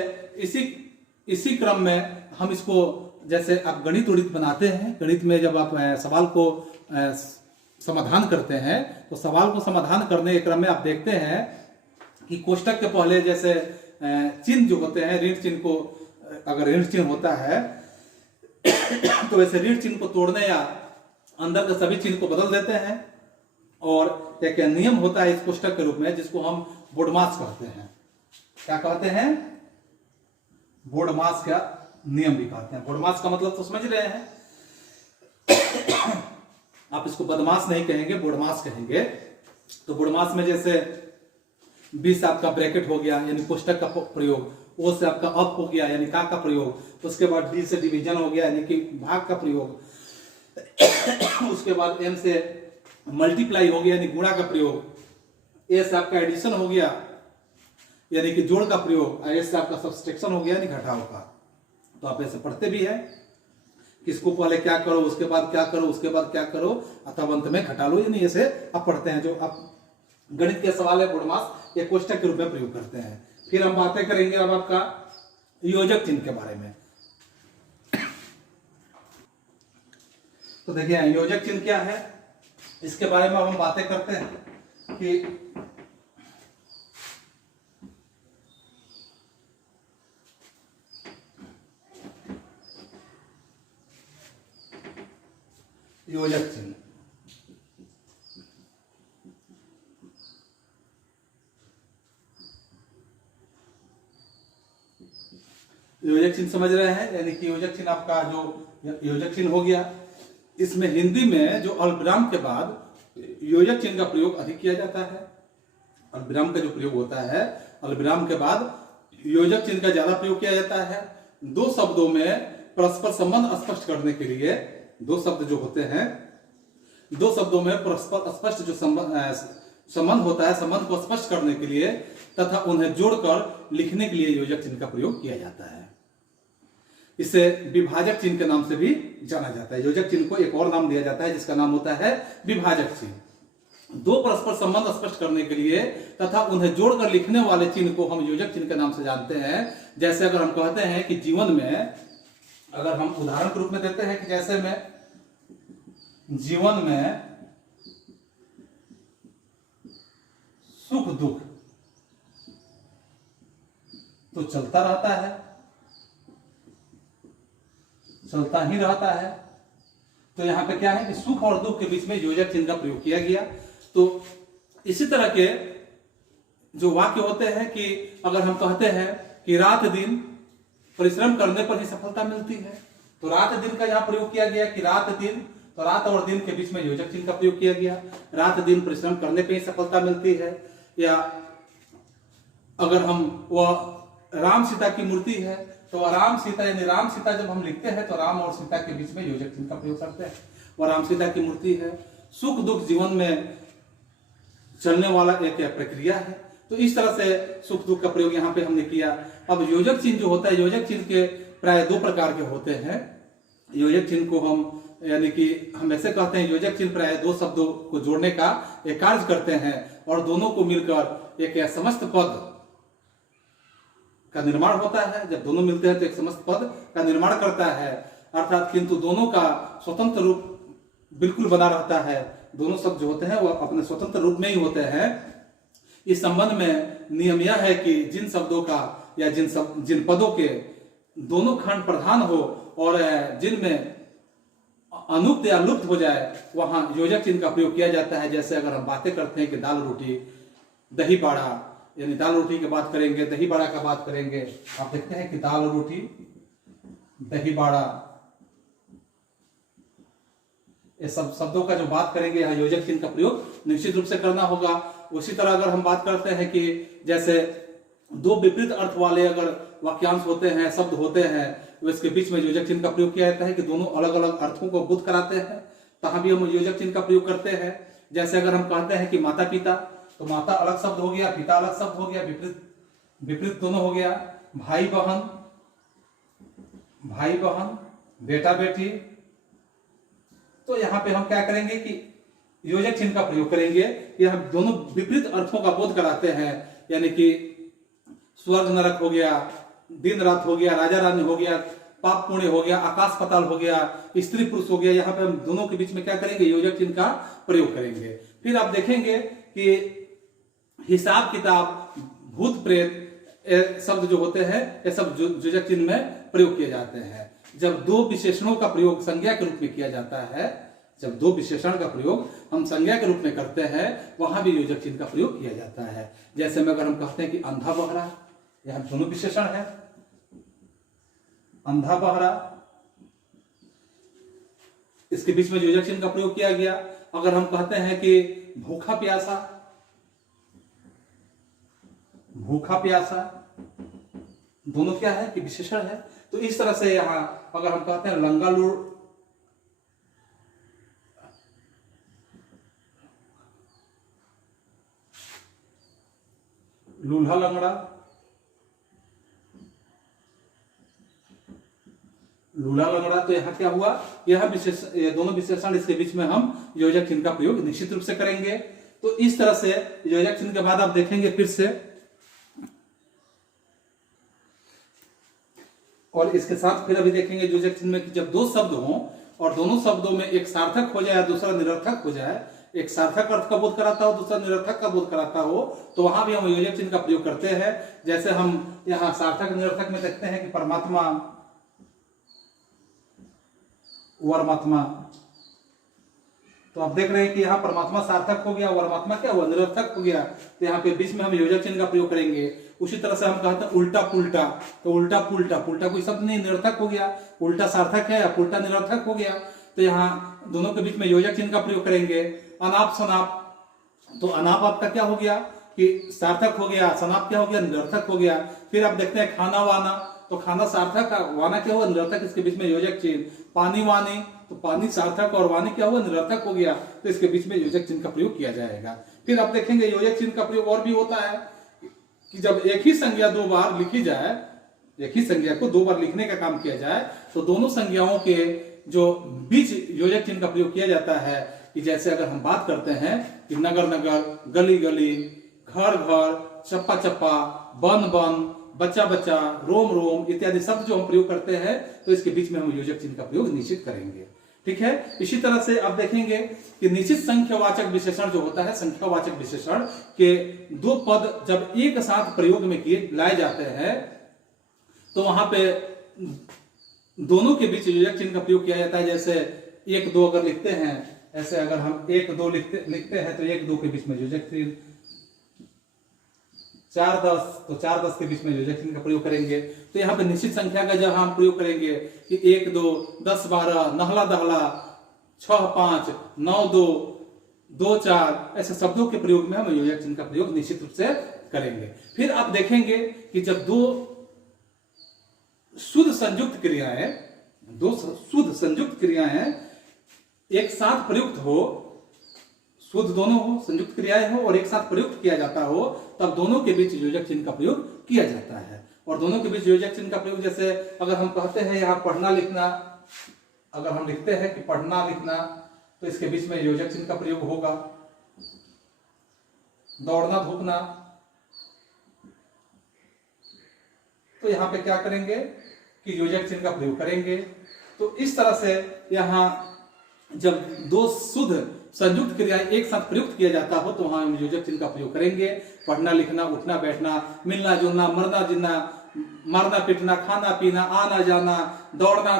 इसी क्रम में हम इसको, जैसे आप गणित उड़ित बनाते हैं, गणित में जब आप सवाल को समाधान करते हैं तो सवाल को समाधान करने के क्रम में आप देखते हैं कि कोष्टक के पहले जैसे चिन्ह जो होते हैं, ऋण चिन्ह को, अगर ऋण चिन्ह होता है तो वैसे ऋण चिन्ह को तोड़ने या अंदर के सभी चिन्ह को बदल देते हैं, और एक नियम होता है इस कोष्टक के रूप में जिसको हम बोडमास कहते हैं। क्या कहते हैं? बोडमास का नियम भी कहते हैं। बोडमास का मतलब तो समझ रहे हैं, आप इसको बदमाश नहीं कहेंगे, बोडमास कहेंगे। तो बोडमास में जैसे 20 आपका ब्रैकेट हो गया यानी कोष्टक का प्रयोग, ओ से आपका अप हो गया यानी का प्रयोग, उसके बाद डी से डिवीजन हो गया यानी कि भाग का प्रयोग, उसके बाद एम से मल्टीप्लाई हो गया यानी गुणा का प्रयोग, ए से आपका एडिशन हो गया यानी कि जोड़ का प्रयोग, और ए से आपका सब्सट्रैक्शन हो गया यानी घटाव का। तो आप ऐसे पढ़ते भी है, किसको पहले क्या करो, उसके बाद क्या करो, उसके बाद क्या करो, अथवा अंत में घटा लो, यानी ऐसे आप पढ़ते हैं। जो आप गणित के सवाल है बोडमास ये कोष्टक के रूप में प्रयोग करते हैं। फिर हम बातें करेंगे अब आपका योजक चिन्ह के बारे में। तो देखिए योजक चिन्ह क्या है, इसके बारे में हम बातें करते हैं कि योजक चिन्ह, योजक चिन्ह समझ रहे हैं, यानी कि योजक चिन्ह आपका जो योजक चिन्ह हो गया, इसमें हिंदी में जो अल्पविराम के बाद योजक चिन्ह का प्रयोग अधिक किया जाता है। अल्पविराम का जो प्रयोग होता है, अल्पविराम के बाद योजक चिन्ह का ज्यादा प्रयोग किया जाता है। दो शब्दों में परस्पर संबंध स्पष्ट करने के लिए, दो शब्द जो होते हैं, दो शब्दों में परस्पर स्पष्ट जो संबंध होता है, संबंध को स्पष्ट करने के लिए तथा उन्हें जोड़कर लिखने के लिए योजक चिन्ह का प्रयोग किया जाता है। इसे विभाजक चिन्ह के नाम से भी जाना जाता है। योजक चिन्ह को एक और नाम दिया जाता है जिसका नाम होता है विभाजक चिन्ह। दो परस्पर संबंध स्पष्ट करने के लिए तथा उन्हें जोड़कर लिखने वाले चिन्ह को हम योजक चिन्ह के नाम से जानते हैं। जैसे अगर हम कहते हैं कि जीवन में, अगर हम उदाहरण के रूप में देते हैं कि जैसे में जीवन में सुख दुख तो चलता रहता है, चलता ही रहता है। तो यहां पे क्या है कि सुख और दुख के बीच में योजक चिन्ह का प्रयोग किया गया। तो इसी तरह के जो वाक्य होते हैं कि अगर हम कहते हैं कि रात दिन परिश्रम करने पर ही सफलता मिलती है, तो रात दिन का यहां प्रयोग किया गया कि रात दिन, तो रात और दिन के बीच में योजक चिन्ह का प्रयोग किया गया। रात दिन परिश्रम करने पर ही सफलता मिलती है। या अगर हम वह राम सीता की मूर्ति है तो राम सीता, यानी राम सीता जब हम लिखते हैं तो राम और सीता के बीच में योजक चिन्ह का प्रयोग करते हैं। वह राम सीता की मूर्ति है। सुख दुख जीवन में चलने वाला एक प्रक्रिया है। तो इस तरह से सुख दुख का प्रयोग यहाँ पे हमने किया। अब योजक चिन्ह जो होता है, योजक चिन्ह के प्राय दो प्रकार के होते हैं। योजक चिन्ह को हम, यानी कि हम ऐसे कहते हैं, योजक चिन्ह प्राय दो शब्दों को जोड़ने का एक कार्य करते हैं और दोनों को मिलकर एक समस्त पद का निर्माण होता है। जब दोनों मिलते हैं तो एक समस्त पद का निर्माण करता है, अर्थात किंतु दोनों का स्वतंत्र रूप बिल्कुल बना रहता है। दोनों शब्द जो होते हैं वो अपने स्वतंत्र रूप में ही होते हैं। इस संबंध में नियम यह है कि जिन शब्दों का या जिन पदों के दोनों खंड प्रधान हो और जिनमें अनुक्त या लुप्त हो जाए वहां योजक चिन्ह का प्रयोग किया जाता है। जैसे अगर हम बातें करते हैं कि दाल रोटी दही बाड़ा, यानी दाल रोटी की बात करेंगे, दही बाड़ा का बात करेंगे। आप देखते हैं कि दाल रोटी दही बाड़ा, ये सब शब्दों का जो बात करेंगे यहाँ योजक चिन्ह का प्रयोग निश्चित रूप से करना होगा। उसी तरह अगर हम बात करते हैं कि जैसे दो विपरीत अर्थ वाले अगर वाक्यांश होते हैं, शब्द होते हैं, तो इसके बीच में योजक चिन्ह का प्रयोग किया जाता है कि दोनों अलग अलग अर्थों को बुद्ध कराते हैं, तहां भी हम योजक चिन्ह का प्रयोग करते हैं। जैसे अगर हम कहते हैं कि माता पिता, तो माता अलग शब्द हो गया, पिता अलग शब्द हो गया, विपरीत दोनों हो गया। भाई बहन, बेटा बेटी, तो यहाँ पे हम क्या करेंगे कि योजक चिन्ह का प्रयोग करेंगे। यह दोनों विपरीत अर्थों का बोध कराते हैं, यानी कि स्वर्ग नरक हो गया, दिन रात हो गया, राजा रानी हो गया, पाप पुण्य हो गया, आकाश पाताल हो गया, स्त्री पुरुष हो गया। यहाँ पे हम दोनों के बीच में क्या करेंगे, योजक चिन्ह का प्रयोग करेंगे। फिर आप देखेंगे कि हिसाब किताब, भूत प्रेत शब्द जो होते हैं ये सब योजक चिन्ह में प्रयोग किए जाते हैं। जब दो विशेषणों का प्रयोग संज्ञा के रूप में किया जाता है, जब दो विशेषण का प्रयोग हम संज्ञा के रूप में करते हैं, वहां भी योजक चिन्ह का प्रयोग किया जाता है। जैसे में अगर हम कहते हैं कि अंधा बहरा, यह दोनों विशेषण है, अंधा बहरा, इसके बीच में योजक चिन्ह का प्रयोग किया गया। अगर हम कहते हैं कि भूखा प्यासा, भूखा प्यासा, दोनों क्या है कि विशेषण है। तो इस तरह से यहां अगर हम कहते हैं लंगा लूड़, लूल्हा लंगड़ा, लूला लंगड़ा, तो यहां क्या हुआ, यह दोनों विशेषण, इसके बीच में हम योजक चिन्ह का प्रयोग निश्चित रूप से करेंगे। तो इस तरह से योजक चिन्ह के बाद आप देखेंगे फिर से, और इसके साथ फिर अभी देखेंगे योजक चिन्ह में कि जब दो शब्द हों और दोनों शब्दों में एक सार्थक हो जाए दूसरा निरर्थक हो जाए, एक सार्थक अर्थ का बोध कराता हो दूसरा निरर्थक का बोध कराता हो, तो वहां भी हम योजक चिन्ह का प्रयोग करते हैं। जैसे हम यहाँ सार्थक निरर्थक में देखते हैं कि परमात्मा, वर्मात्मा, तो आप देख रहे हैं कि यहाँ परमात्मा सार्थक हो गया, वर्मात्मा क्या हुआ, निरर्थक हो गया। तो यहाँ पे बीच में हम योजक चिन्ह का प्रयोग करेंगे। उसी तरह से हम कहते हैं उल्टा पुल्टा, तो उल्टा पुल्टा, पुल्टा कोई शब्द नहीं, निरर्थक हो गया, उल्टा सार्थक है, पुल्टा निरर्थक हो गया। तो यहाँ दोनों के बीच में योजक चिन्ह का प्रयोग करेंगे। अनाप शनाप, तो अनाप आपका क्या हो गया कि सार्थक हो गया, शनाप क्या हो गया, निरर्थक हो गया। फिर आप देखते हैं खाना वाना, तो खाना सार्थक, वाना क्या हुआ, निरर्थक, इसके बीच में योजक चिन्ह। पानी वानी, तो पानी सार्थक और वाणी क्या हुआ, निरर्थक हो गया, तो इसके बीच में योजक चिन्ह का प्रयोग किया जाएगा। फिर आप देखेंगे योजक चिन्ह का प्रयोग और भी होता है कि जब एक ही संज्ञा दो बार लिखी जाए, एक ही संज्ञा को दो बार लिखने का काम किया जाए, तो दोनों संज्ञाओं के जो बीच योजक चिन्ह का प्रयोग किया जाता है। कि जैसे अगर हम बात करते हैं कि नगर नगर, गली गली, घर घर, चप्पा चप्पा, बन बन, बच्चा बच्चा, रोम रोम इत्यादि शब्द जो हम प्रयोग करते हैं, तो इसके बीच में हम योजक चिन्ह का प्रयोग निश्चित करेंगे। ठीक है। इसी तरह से आप देखेंगे कि निश्चित संख्यावाचक विशेषण जो होता है, संख्यावाचक विशेषण के दो पद जब एक साथ प्रयोग में किए लाए जाते हैं, तो वहां पे दोनों के बीच योजक चिन्ह का प्रयोग किया जाता है। जैसे एक दो अगर लिखते हैं, ऐसे अगर हम एक दो लिखते हैं तो एक दो के बीच में योजक चिन्ह, 4 10, तो 4 10 के बीच में योजक चिन्ह का प्रयोग करेंगे। तो यहाँ पे निश्चित संख्या का जब हम प्रयोग करेंगे कि 1 2 10 12, नहला दहला, 6 5, 9 2, 2 4, ऐसे शब्दों के प्रयोग में हम योजक चिन्ह का प्रयोग निश्चित रूप से करेंगे। फिर आप देखेंगे कि जब दो शुद्ध संयुक्त क्रियाएं, दो शुद्ध संयुक्त क्रियाएं एक साथ प्रयुक्त हो, शुद्ध दोनों हो, संयुक्त क्रियाएं हो और एक साथ प्रयुक्त किया जाता हो, तब दोनों के बीच योजक चिन्ह का प्रयोग किया जाता है। और दोनों के बीच योजक चिन्ह का प्रयोग, जैसे अगर हम कहते हैं यहाँ पढ़ना लिखना, अगर हम लिखते हैं कि पढ़ना लिखना, तो इसके बीच में योजक चिन्ह का प्रयोग होगा। दौड़ना धूपना, तो यहाँ पे क्या करेंगे कि योजक चिन्ह का प्रयोग करेंगे। तो इस तरह से यहाँ जब दो शुद्ध संयुक्त क्रियाएं एक साथ प्रयुक्त किया जाता हो, तो वहां हम योजक चिन्ह का प्रयोग करेंगे। पढ़ना लिखना, उठना बैठना, मिलना जुलना, मरना जितना, मारना पीटना, खाना पीना, आना जाना, दौड़ना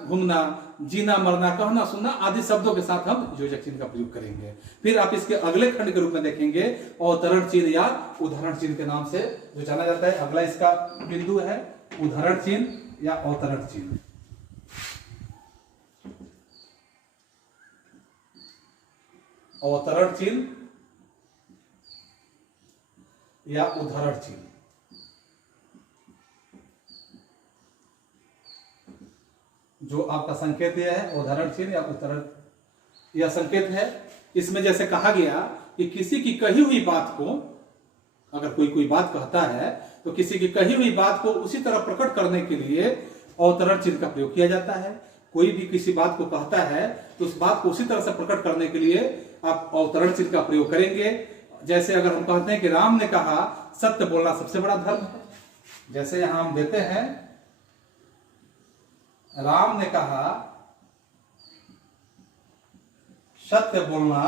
घूमना, जीना मरना, कहना सुनना आदि शब्दों के साथ हम योजक चिन्ह का प्रयोग करेंगे। फिर आप इसके अगले खंड के रूप में देखेंगे अवतरण चिन्ह या उदाहरण चिन्ह के नाम से जो जाना जाता है। अगला इसका बिंदु है उदाहरण चिन्ह या अवतरण चिन्ह। अवतरण चिन्ह या उदाहरण चिन्ह, जो आपका संकेत यह है उदाहरण चिन्ह या उदाहरण, यह संकेत है। इसमें जैसे कहा गया कि किसी की कही हुई बात को, अगर कोई बात कहता है तो किसी की कही हुई बात को उसी तरह प्रकट करने के लिए अवतरण चिन्ह का प्रयोग किया जाता है। कोई भी किसी बात को कहता है तो उस बात को उसी तरह से प्रकट करने के लिए आप अवतरण चिन्ह का प्रयोग करेंगे। जैसे अगर हम कहते हैं कि राम ने कहा सत्य बोलना सबसे बड़ा धर्म है, जैसे यहां हम देते हैं राम ने कहा सत्य बोलना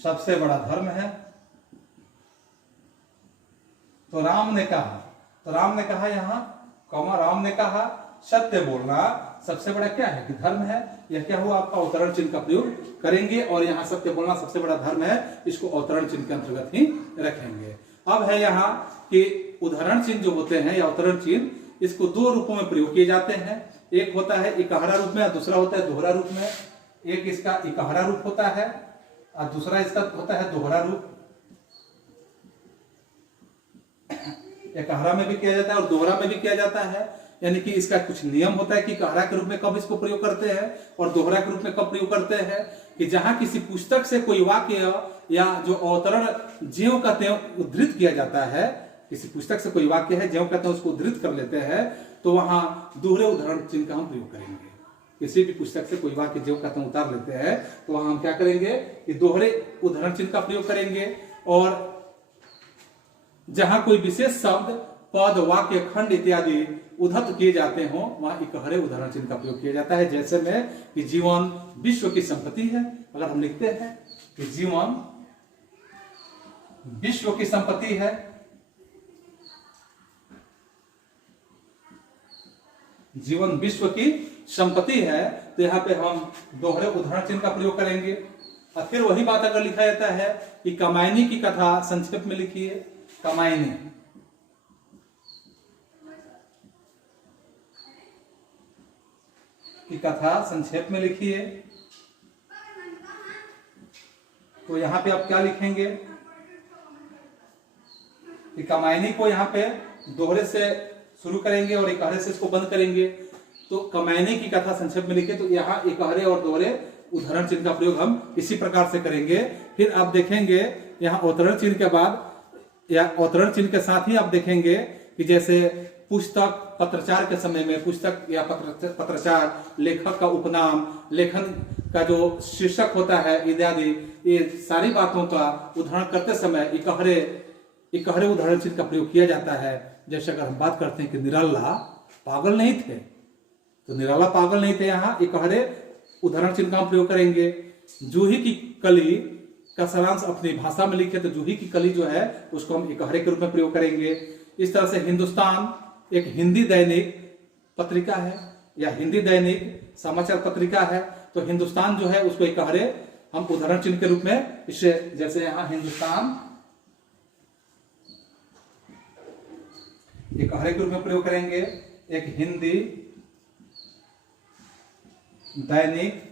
सबसे बड़ा धर्म है। तो राम ने कहा यहां कौमा राम ने कहा सत्य बोलना सबसे बड़ा क्या है कि धर्म है। यह क्या हुआ आपका अवतरण चिन्ह का प्रयोग करेंगे और यहाँ सत्य बोलना सबसे बड़ा धर्म है, इसको अवतरण चिन्ह के अंतर्गत ही रखेंगे। अब है यहाँ कि उदाहरण चिन्ह जो होते हैं या अवतरण चिन्ह, इसको दो रूपों में प्रयोग किए जाते हैं। एक होता है इकहरा रूप में और दूसरा होता है दोहरा रूप में। एक इसका इकहरा रूप होता है और दूसरा इसका होता है दोहरा रूप। इकहरा में भी किया जाता है और दोहरा में भी किया जाता है, यानी कि इसका कुछ नियम होता है कि इकहरा के रूप में कब इसको प्रयोग करते हैं और दोहरा के रूप में कब प्रयोग करते हैं। कि जहां किसी पुस्तक से कोई वाक्य या जो अवतरण ज्यों का त्यों उद्धृत किया जाता है, किसी पुस्तक से कोई वाक्य है ज्यों कहते हैं उसको उद्धृत कर लेते हैं, तो वहां दोहरे उदाहरण चिन्ह का हम प्रयोग करेंगे। किसी भी पुस्तक से कोई वाक्य ज्यों कहते हैं उतार लेते हैं तो वहां हम क्या करेंगे कि दोहरे उदाहरण चिन्ह का प्रयोग करेंगे। और जहां कोई विशेष शब्द पद वाक्य खंड इत्यादि उद्धत किए जाते हो वहां इकहरे उदाहरण चिन्ह का प्रयोग किया जाता है। जैसे में कि जीवन विश्व की संपत्ति है, अगर हम लिखते हैं कि जीवन विश्व की संपत्ति है, जीवन विश्व की संपत्ति है, तो यहां पे हम दोहरे उदाहरण चिन्ह का प्रयोग करेंगे। और फिर वही बात अगर लिखा जाता है कि कमायनी की कथा संक्षेप में लिखिए, कमायनी की कथा संक्षेप में लिखिए, तो यहां पे आप क्या लिखेंगे कि कमायनी को यहां पे दोहरे से शुरू करेंगे और इकहरे से इसको बंद करेंगे। तो कमायनी की कथा संक्षेप में लिखे, तो यहाँ इकहरे और दोहरे उदाहरण चिन्ह का प्रयोग हम इसी प्रकार से करेंगे। फिर आप देखेंगे यहाँ अवतरण चिन्ह के बाद या अवतरण चिन्ह के साथ ही आप देखेंगे कि जैसे पुस्तक पत्रचार के समय में पुस्तक या पत्रचार, लेखक का उपनाम, लेखन का जो शीर्षक होता है इत्यादि, ये सारी बातों का उदाहरण करते समय इकहरे उदाहरण चिन्ह का प्रयोग किया जाता है। जैसे अगर हम बात करते हैं कि निराला पागल नहीं थे, तो निराला पागल नहीं थे, यहाँ इकहरे उदाहरण चिन्ह का हम प्रयोग करेंगे। जूही की कली का सारांश अपनी भाषा में लिखे, तो जूही की कली जो है उसको हम इकहरे के रूप में प्रयोग करेंगे। इस तरह से हिंदुस्तान एक हिंदी दैनिक पत्रिका है या हिंदी दैनिक समाचार पत्रिका है, तो हिंदुस्तान जो है उसको इकहरे हम उदाहरण चिन्ह के रूप में इससे, जैसे यहाँ हिंदुस्तान इकहरे के रूप में प्रयोग करेंगे। एक हिंदी दैनिक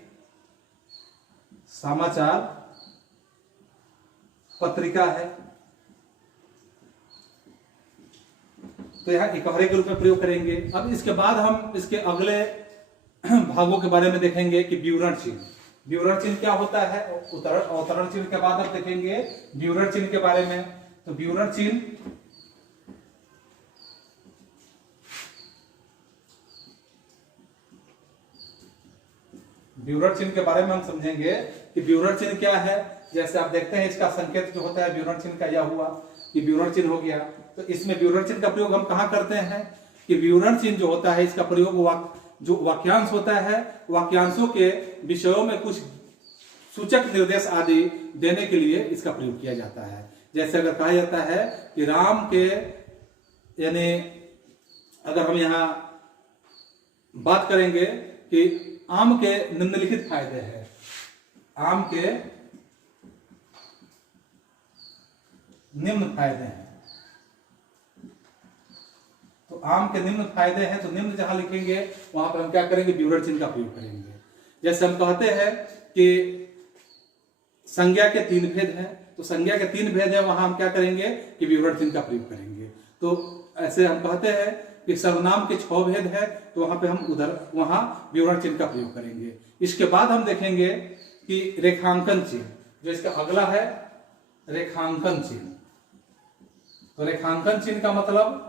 समाचार पत्रिका है, तो यहाँ इकहरे के रूप में प्रयोग करेंगे। अब इसके बाद हम इसके अगले भागों के बारे में देखेंगे कि विवरण चिन्ह। विवरण चिन्ह क्या होता है, अवतरण चिन्ह के बाद आप देखेंगे विवरण चिन्ह के बारे में। तो विवरण चिन्ह के बारे में हम समझेंगे कि विवरण चिन्ह क्या है। जैसे आप देखते हैं इसका संकेत जो होता है विवरण चिन्ह का यह हुआ कि विवरण चिन्ह हो गया। तो इसमें विवरण चिन्ह का प्रयोग हम कहाँ करते हैं कि विवरण चिन्ह जो होता है इसका प्रयोग जो वाक्यांश होता है, वाक्यांशों के विषयों में कुछ सूचक निर्देश आदि देने के लिए इसका प्रयोग किया जाता है। जैसे अगर कहा जाता है कि राम के, यानी अगर हम यहाँ बात करेंगे कि आम के निम्नलिखित फायदे हैं, आम के निम्न फायदे हैं, तो आम के निम्न फायदे हैं, तो निम्न जहां लिखेंगे वहां पर हम क्या करेंगे विवरण चिन्ह का प्रयोग करेंगे। जैसे हम कहते हैं कि संज्ञा के 3 भेद हैं, तो संज्ञा के 3 भेद है, वहां हम क्या करेंगे कि विवरण चिन्ह का प्रयोग करेंगे। तो ऐसे हम कहते हैं कि सर्वनाम के 6 भेद है, तो वहां पे हम वहां विवरण चिन्ह का प्रयोग करेंगे। इसके बाद हम देखेंगे कि रेखांकन चिन्ह, जो इसका अगला है रेखांकन चिन्ह। तो रेखांकन चिन्ह का मतलब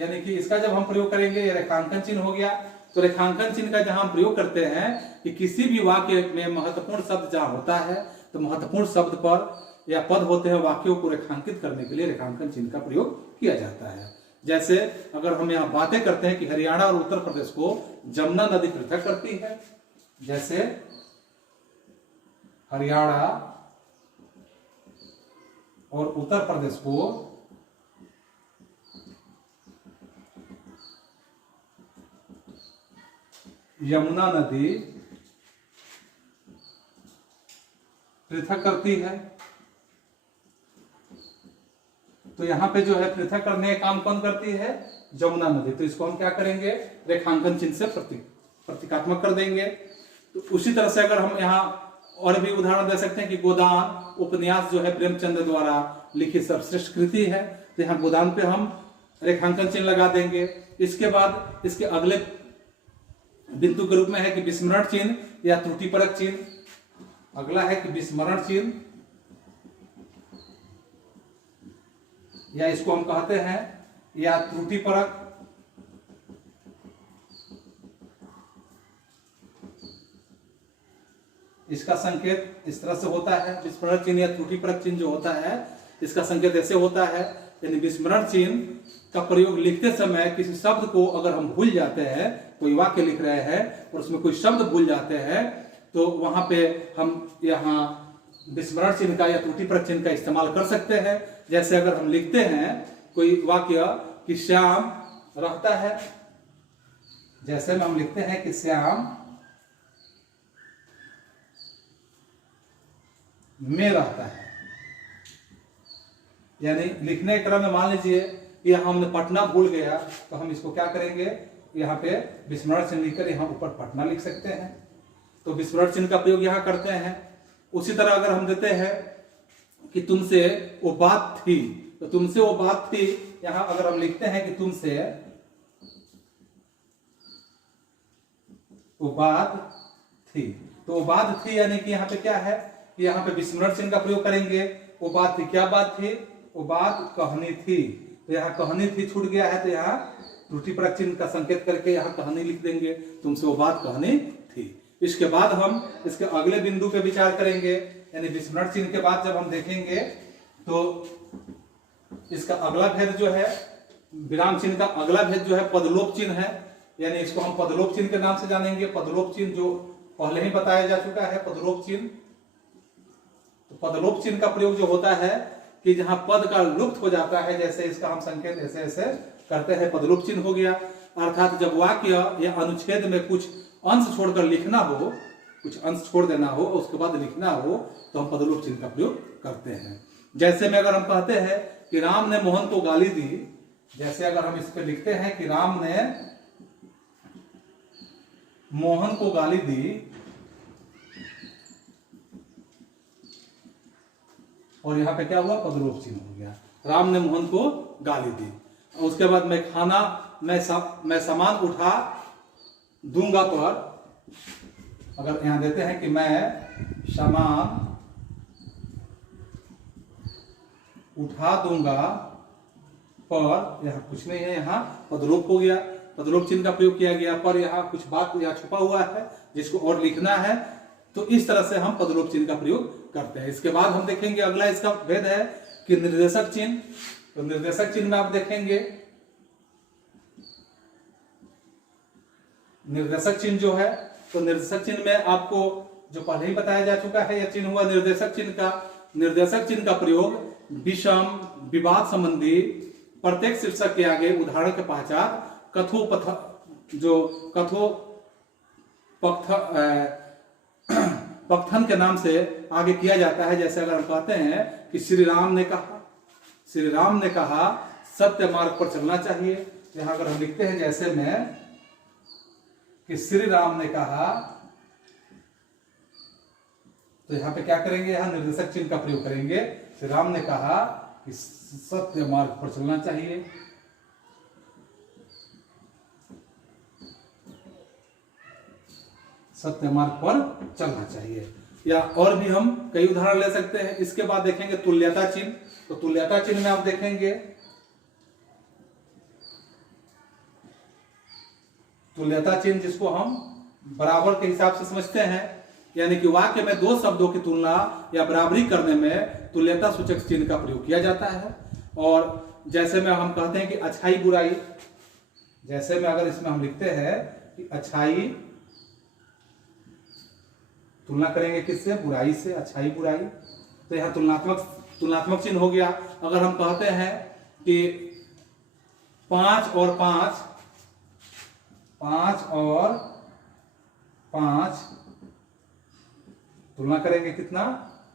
यानी कि इसका जब हम प्रयोग करेंगे, ये रेखांकन चिन्ह हो गया। तो रेखांकन चिन्ह का जहां हम प्रयोग करते हैं कि किसी भी वाक्य में महत्वपूर्ण शब्द जहां होता है, तो महत्वपूर्ण शब्द पर या पद होते हैं, वाक्यों को रेखांकित करने के लिए रेखांकन चिन्ह का प्रयोग किया जाता है। जैसे अगर हम यहाँ बातें करते हैं कि हरियाणा और उत्तर प्रदेश को जमुना नदी पृथक करती है, जैसे हरियाणा और उत्तर प्रदेश को यमुना नदी पृथक करती है। तो यहां पे जो है पृथक करने का काम कौन करती है? जमुना नदी। तो इसको हम क्या करेंगे? रेखांकन चिन्ह से प्रतीकात्मक कर देंगे। तो उसी तरह से अगर हम यहाँ और भी उदाहरण दे सकते हैं कि गोदान उपन्यास जो है प्रेमचंद द्वारा लिखित सर्वश्रेष्ठ कृति है, तो यहाँ गोदान पे हम रेखांकन चिन्ह लगा देंगे। इसके बाद इसके अगले बिंदु के रूप में है कि विस्मरण चिन्ह या त्रुटिपरक चिन्ह। अगला है कि विस्मरण चिन्ह, या इसको हम कहते हैं या त्रुटिपरक। इसका संकेत इस तरह से होता है। विस्मरण चिन्ह या त्रुटिपरक चिन्ह जो होता है, इसका संकेत ऐसे होता है, यानी विस्मरण चिन्ह का प्रयोग लिखते समय किसी शब्द को अगर हम भूल जाते हैं, कोई वाक्य लिख रहे हैं और उसमें कोई शब्द भूल जाते हैं, तो वहां पे हम यहाँ विस्मरण चिन्ह का या त्रुटिपरक चिन्ह का इस्तेमाल कर सकते हैं। जैसे अगर हम लिखते हैं कोई वाक्य कि श्याम रहता है, जैसे में हम लिखते हैं कि श्याम में रहता है, यानी लिखने के क्रम में मान लीजिए कि हमने पटना भूल गया, तो हम इसको क्या करेंगे? यहाँ पे विस्मरण चिन्ह लिखकर यहाँ ऊपर पटना लिख सकते हैं। तो विस्मरण चिन्ह का प्रयोग यहाँ करते हैं। उसी तरह अगर हम देते हैं कि तुमसे वो बात थी, तो तुमसे वो बात थी, यहाँ अगर हम लिखते हैं कि तुमसे वो बात थी, तो वो बात थी यानी कि यहाँ पे क्या है कि यहाँ पे विस्मरण चिन्ह का प्रयोग करेंगे। वो बात थी, क्या बात थी? वो बात कहानी थी। तो यहाँ कहानी थी छूट गया है, तो यहाँ त्रुटिपरक चिन्ह का संकेत करके यहाँ कहानी लिख देंगे, तुमसे वो बात कहानी थी। इसके बाद हम इसके अगले बिंदु पे विचार करेंगे, यानी विस्मरण चिन्ह के बाद जब हम देखेंगे तो इसका अगला भेद जो है, विराम चिन्ह का अगला भेद जो है पदलोप चिन्ह है, यानी इसको हम पदलोप चिन्ह के नाम से जानेंगे। पदलोप चिन्ह जो पहले ही बताया जा चुका है, पदलोप चिन्ह। तो पदलोप चिन्ह का प्रयोग जो होता है कि जहां पद का लुप्त हो जाता है, जैसे इसका हम संकेत ऐसे ऐसे करते हैं, पदलोप चिन्ह हो गया। अर्थात जब वाक्य या अनुच्छेद में कुछ अंश छोड़कर लिखना हो, कुछ अंश छोड़ देना हो और उसके बाद लिखना हो, तो हम पदलोप चिन्ह का प्रयोग करते हैं। जैसे में अगर हम कहते हैं कि राम ने मोहन को गाली दी, जैसे अगर हम इस पे लिखते हैं कि राम ने मोहन को गाली दी, और यहाँ पे क्या हुआ? पदलोप चिन्ह हो गया। राम ने मोहन को गाली दी। और उसके बाद मैं सामान उठा दूंगा पर, अगर यहाँ देते हैं कि मैं सामान उठा दूंगा पर, यहाँ कुछ नहीं है, यहाँ पदलोप हो गया, पदलोप चिन्ह का प्रयोग किया गया। पर यहाँ कुछ बात यहाँ छुपा हुआ है जिसको और लिखना है, तो इस तरह से हम पदलोप चिन्ह का प्रयोग करते हैं। इसके बाद हम देखेंगे अगला इसका भेद है कि निर्देशक चिन्ह। तो निर्देशक चिन्ह में आप देखेंगे, निर्देशक चिन्ह जो है, तो निर्देशक चिन्ह में आपको जो पहले ही बताया जा चुका है, यह चिन्ह हुआ निर्देशक चिन्ह का। निर्देशक चिन्ह का प्रयोग विषम विवाद संबंधी प्रत्येक शीर्षक के आगे उदाहरण के पहचान पक्थन के नाम से आगे किया जाता है। जैसे अगर हम कहते हैं कि श्री राम ने कहा सत्य मार्ग पर चलना चाहिए, यहां अगर हम लिखते हैं जैसे में कि श्री राम ने कहा, तो यहां पे क्या करेंगे? यहां निर्देशक चिन्ह का प्रयोग करेंगे। श्री राम ने कहा कि सत्य मार्ग पर चलना चाहिए। सत्य मार्ग पर चलना चाहिए। या और भी हम कई उदाहरण ले सकते हैं। इसके बाद देखेंगे तुल्यता चिन्ह। तो तुल्यता चिन्ह में आप देखेंगे तुल्यता चिन्ह जिसको हम बराबर के हिसाब से समझते हैं, यानी कि वाक्य में दो शब्दों की तुलना या बराबरी करने में तुल्यता सूचक चिन्ह का प्रयोग किया जाता है। और जैसे में हम कहते हैं कि अच्छाई बुराई, जैसे में अगर इसमें हम लिखते हैं कि अच्छाई, तुलना करेंगे किससे? बुराई से, अच्छाई बुराई, तो यह तुलनात्मक चिन्ह हो गया। अगर हम कहते हैं कि 5 और 5, 5 और 5, तुलना करेंगे कितना?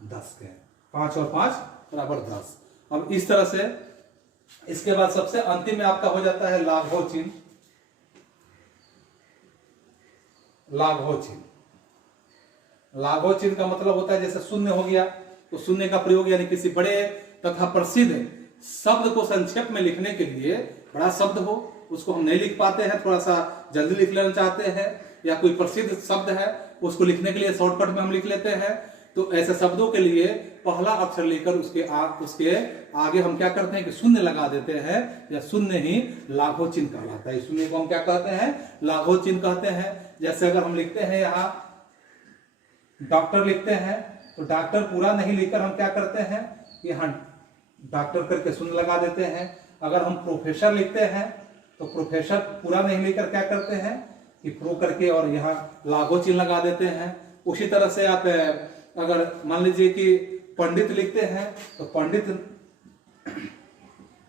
10 के। 5 और 5 बराबर 10। अब इस तरह से इसके बाद सबसे अंतिम में आपका हो जाता है लाघव चिन्ह। लाघव चिन्ह, लाघव चिन्ह का मतलब होता है जैसे शून्य हो गया, तो शून्य का प्रयोग यानी किसी बड़े तथा प्रसिद्ध शब्द को संक्षेप में लिखने के लिए, बड़ा शब्द हो उसको हम नहीं लिख पाते हैं, थोड़ा सा जल्दी लिख लेना चाहते हैं, या कोई प्रसिद्ध शब्द है उसको लिखने के लिए शॉर्टकट में हम लिख लेते हैं, तो ऐसे शब्दों के लिए पहला अक्षर लेकर उसके आगे हम क्या करते हैं कि शून्य लगा देते हैं, या शून्य ही लाघव चिन्ह कहलाता है। शून्य को हम क्या कहते हैं? लाघव चिन्ह कहते हैं। जैसे अगर हम लिखते हैं यहाँ डॉक्टर लिखते हैं, तो डॉक्टर पूरा नहीं लिखकर हम क्या करते हैं कि यहाँ डॉक्टर करके शून्य लगा देते हैं। अगर हम प्रोफेसर लिखते हैं तो प्रोफेसर पूरा नहीं लिखकर क्या करते हैं कि प्रो करके और यहाँ लाघव चिन्ह लगा देते हैं। उसी तरह से आप अगर मान लीजिए कि पंडित लिखते हैं तो पंडित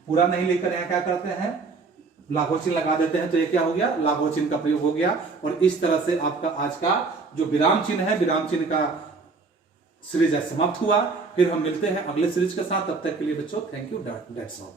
पूरा नहीं लिखकर यहाँ क्या करते हैं? लाघव चिन्ह लगा देते हैं। तो ये क्या हो गया? लाघव चिन्ह का प्रयोग हो गया। और इस तरह से आपका आज का जो विराम चिन्ह है, विराम चिन्ह का सीरीज समाप्त हुआ। फिर हम मिलते हैं अगले सीरीज के साथ। तब तक के लिए बच्चों थैंक यू, दैट्स ऑल।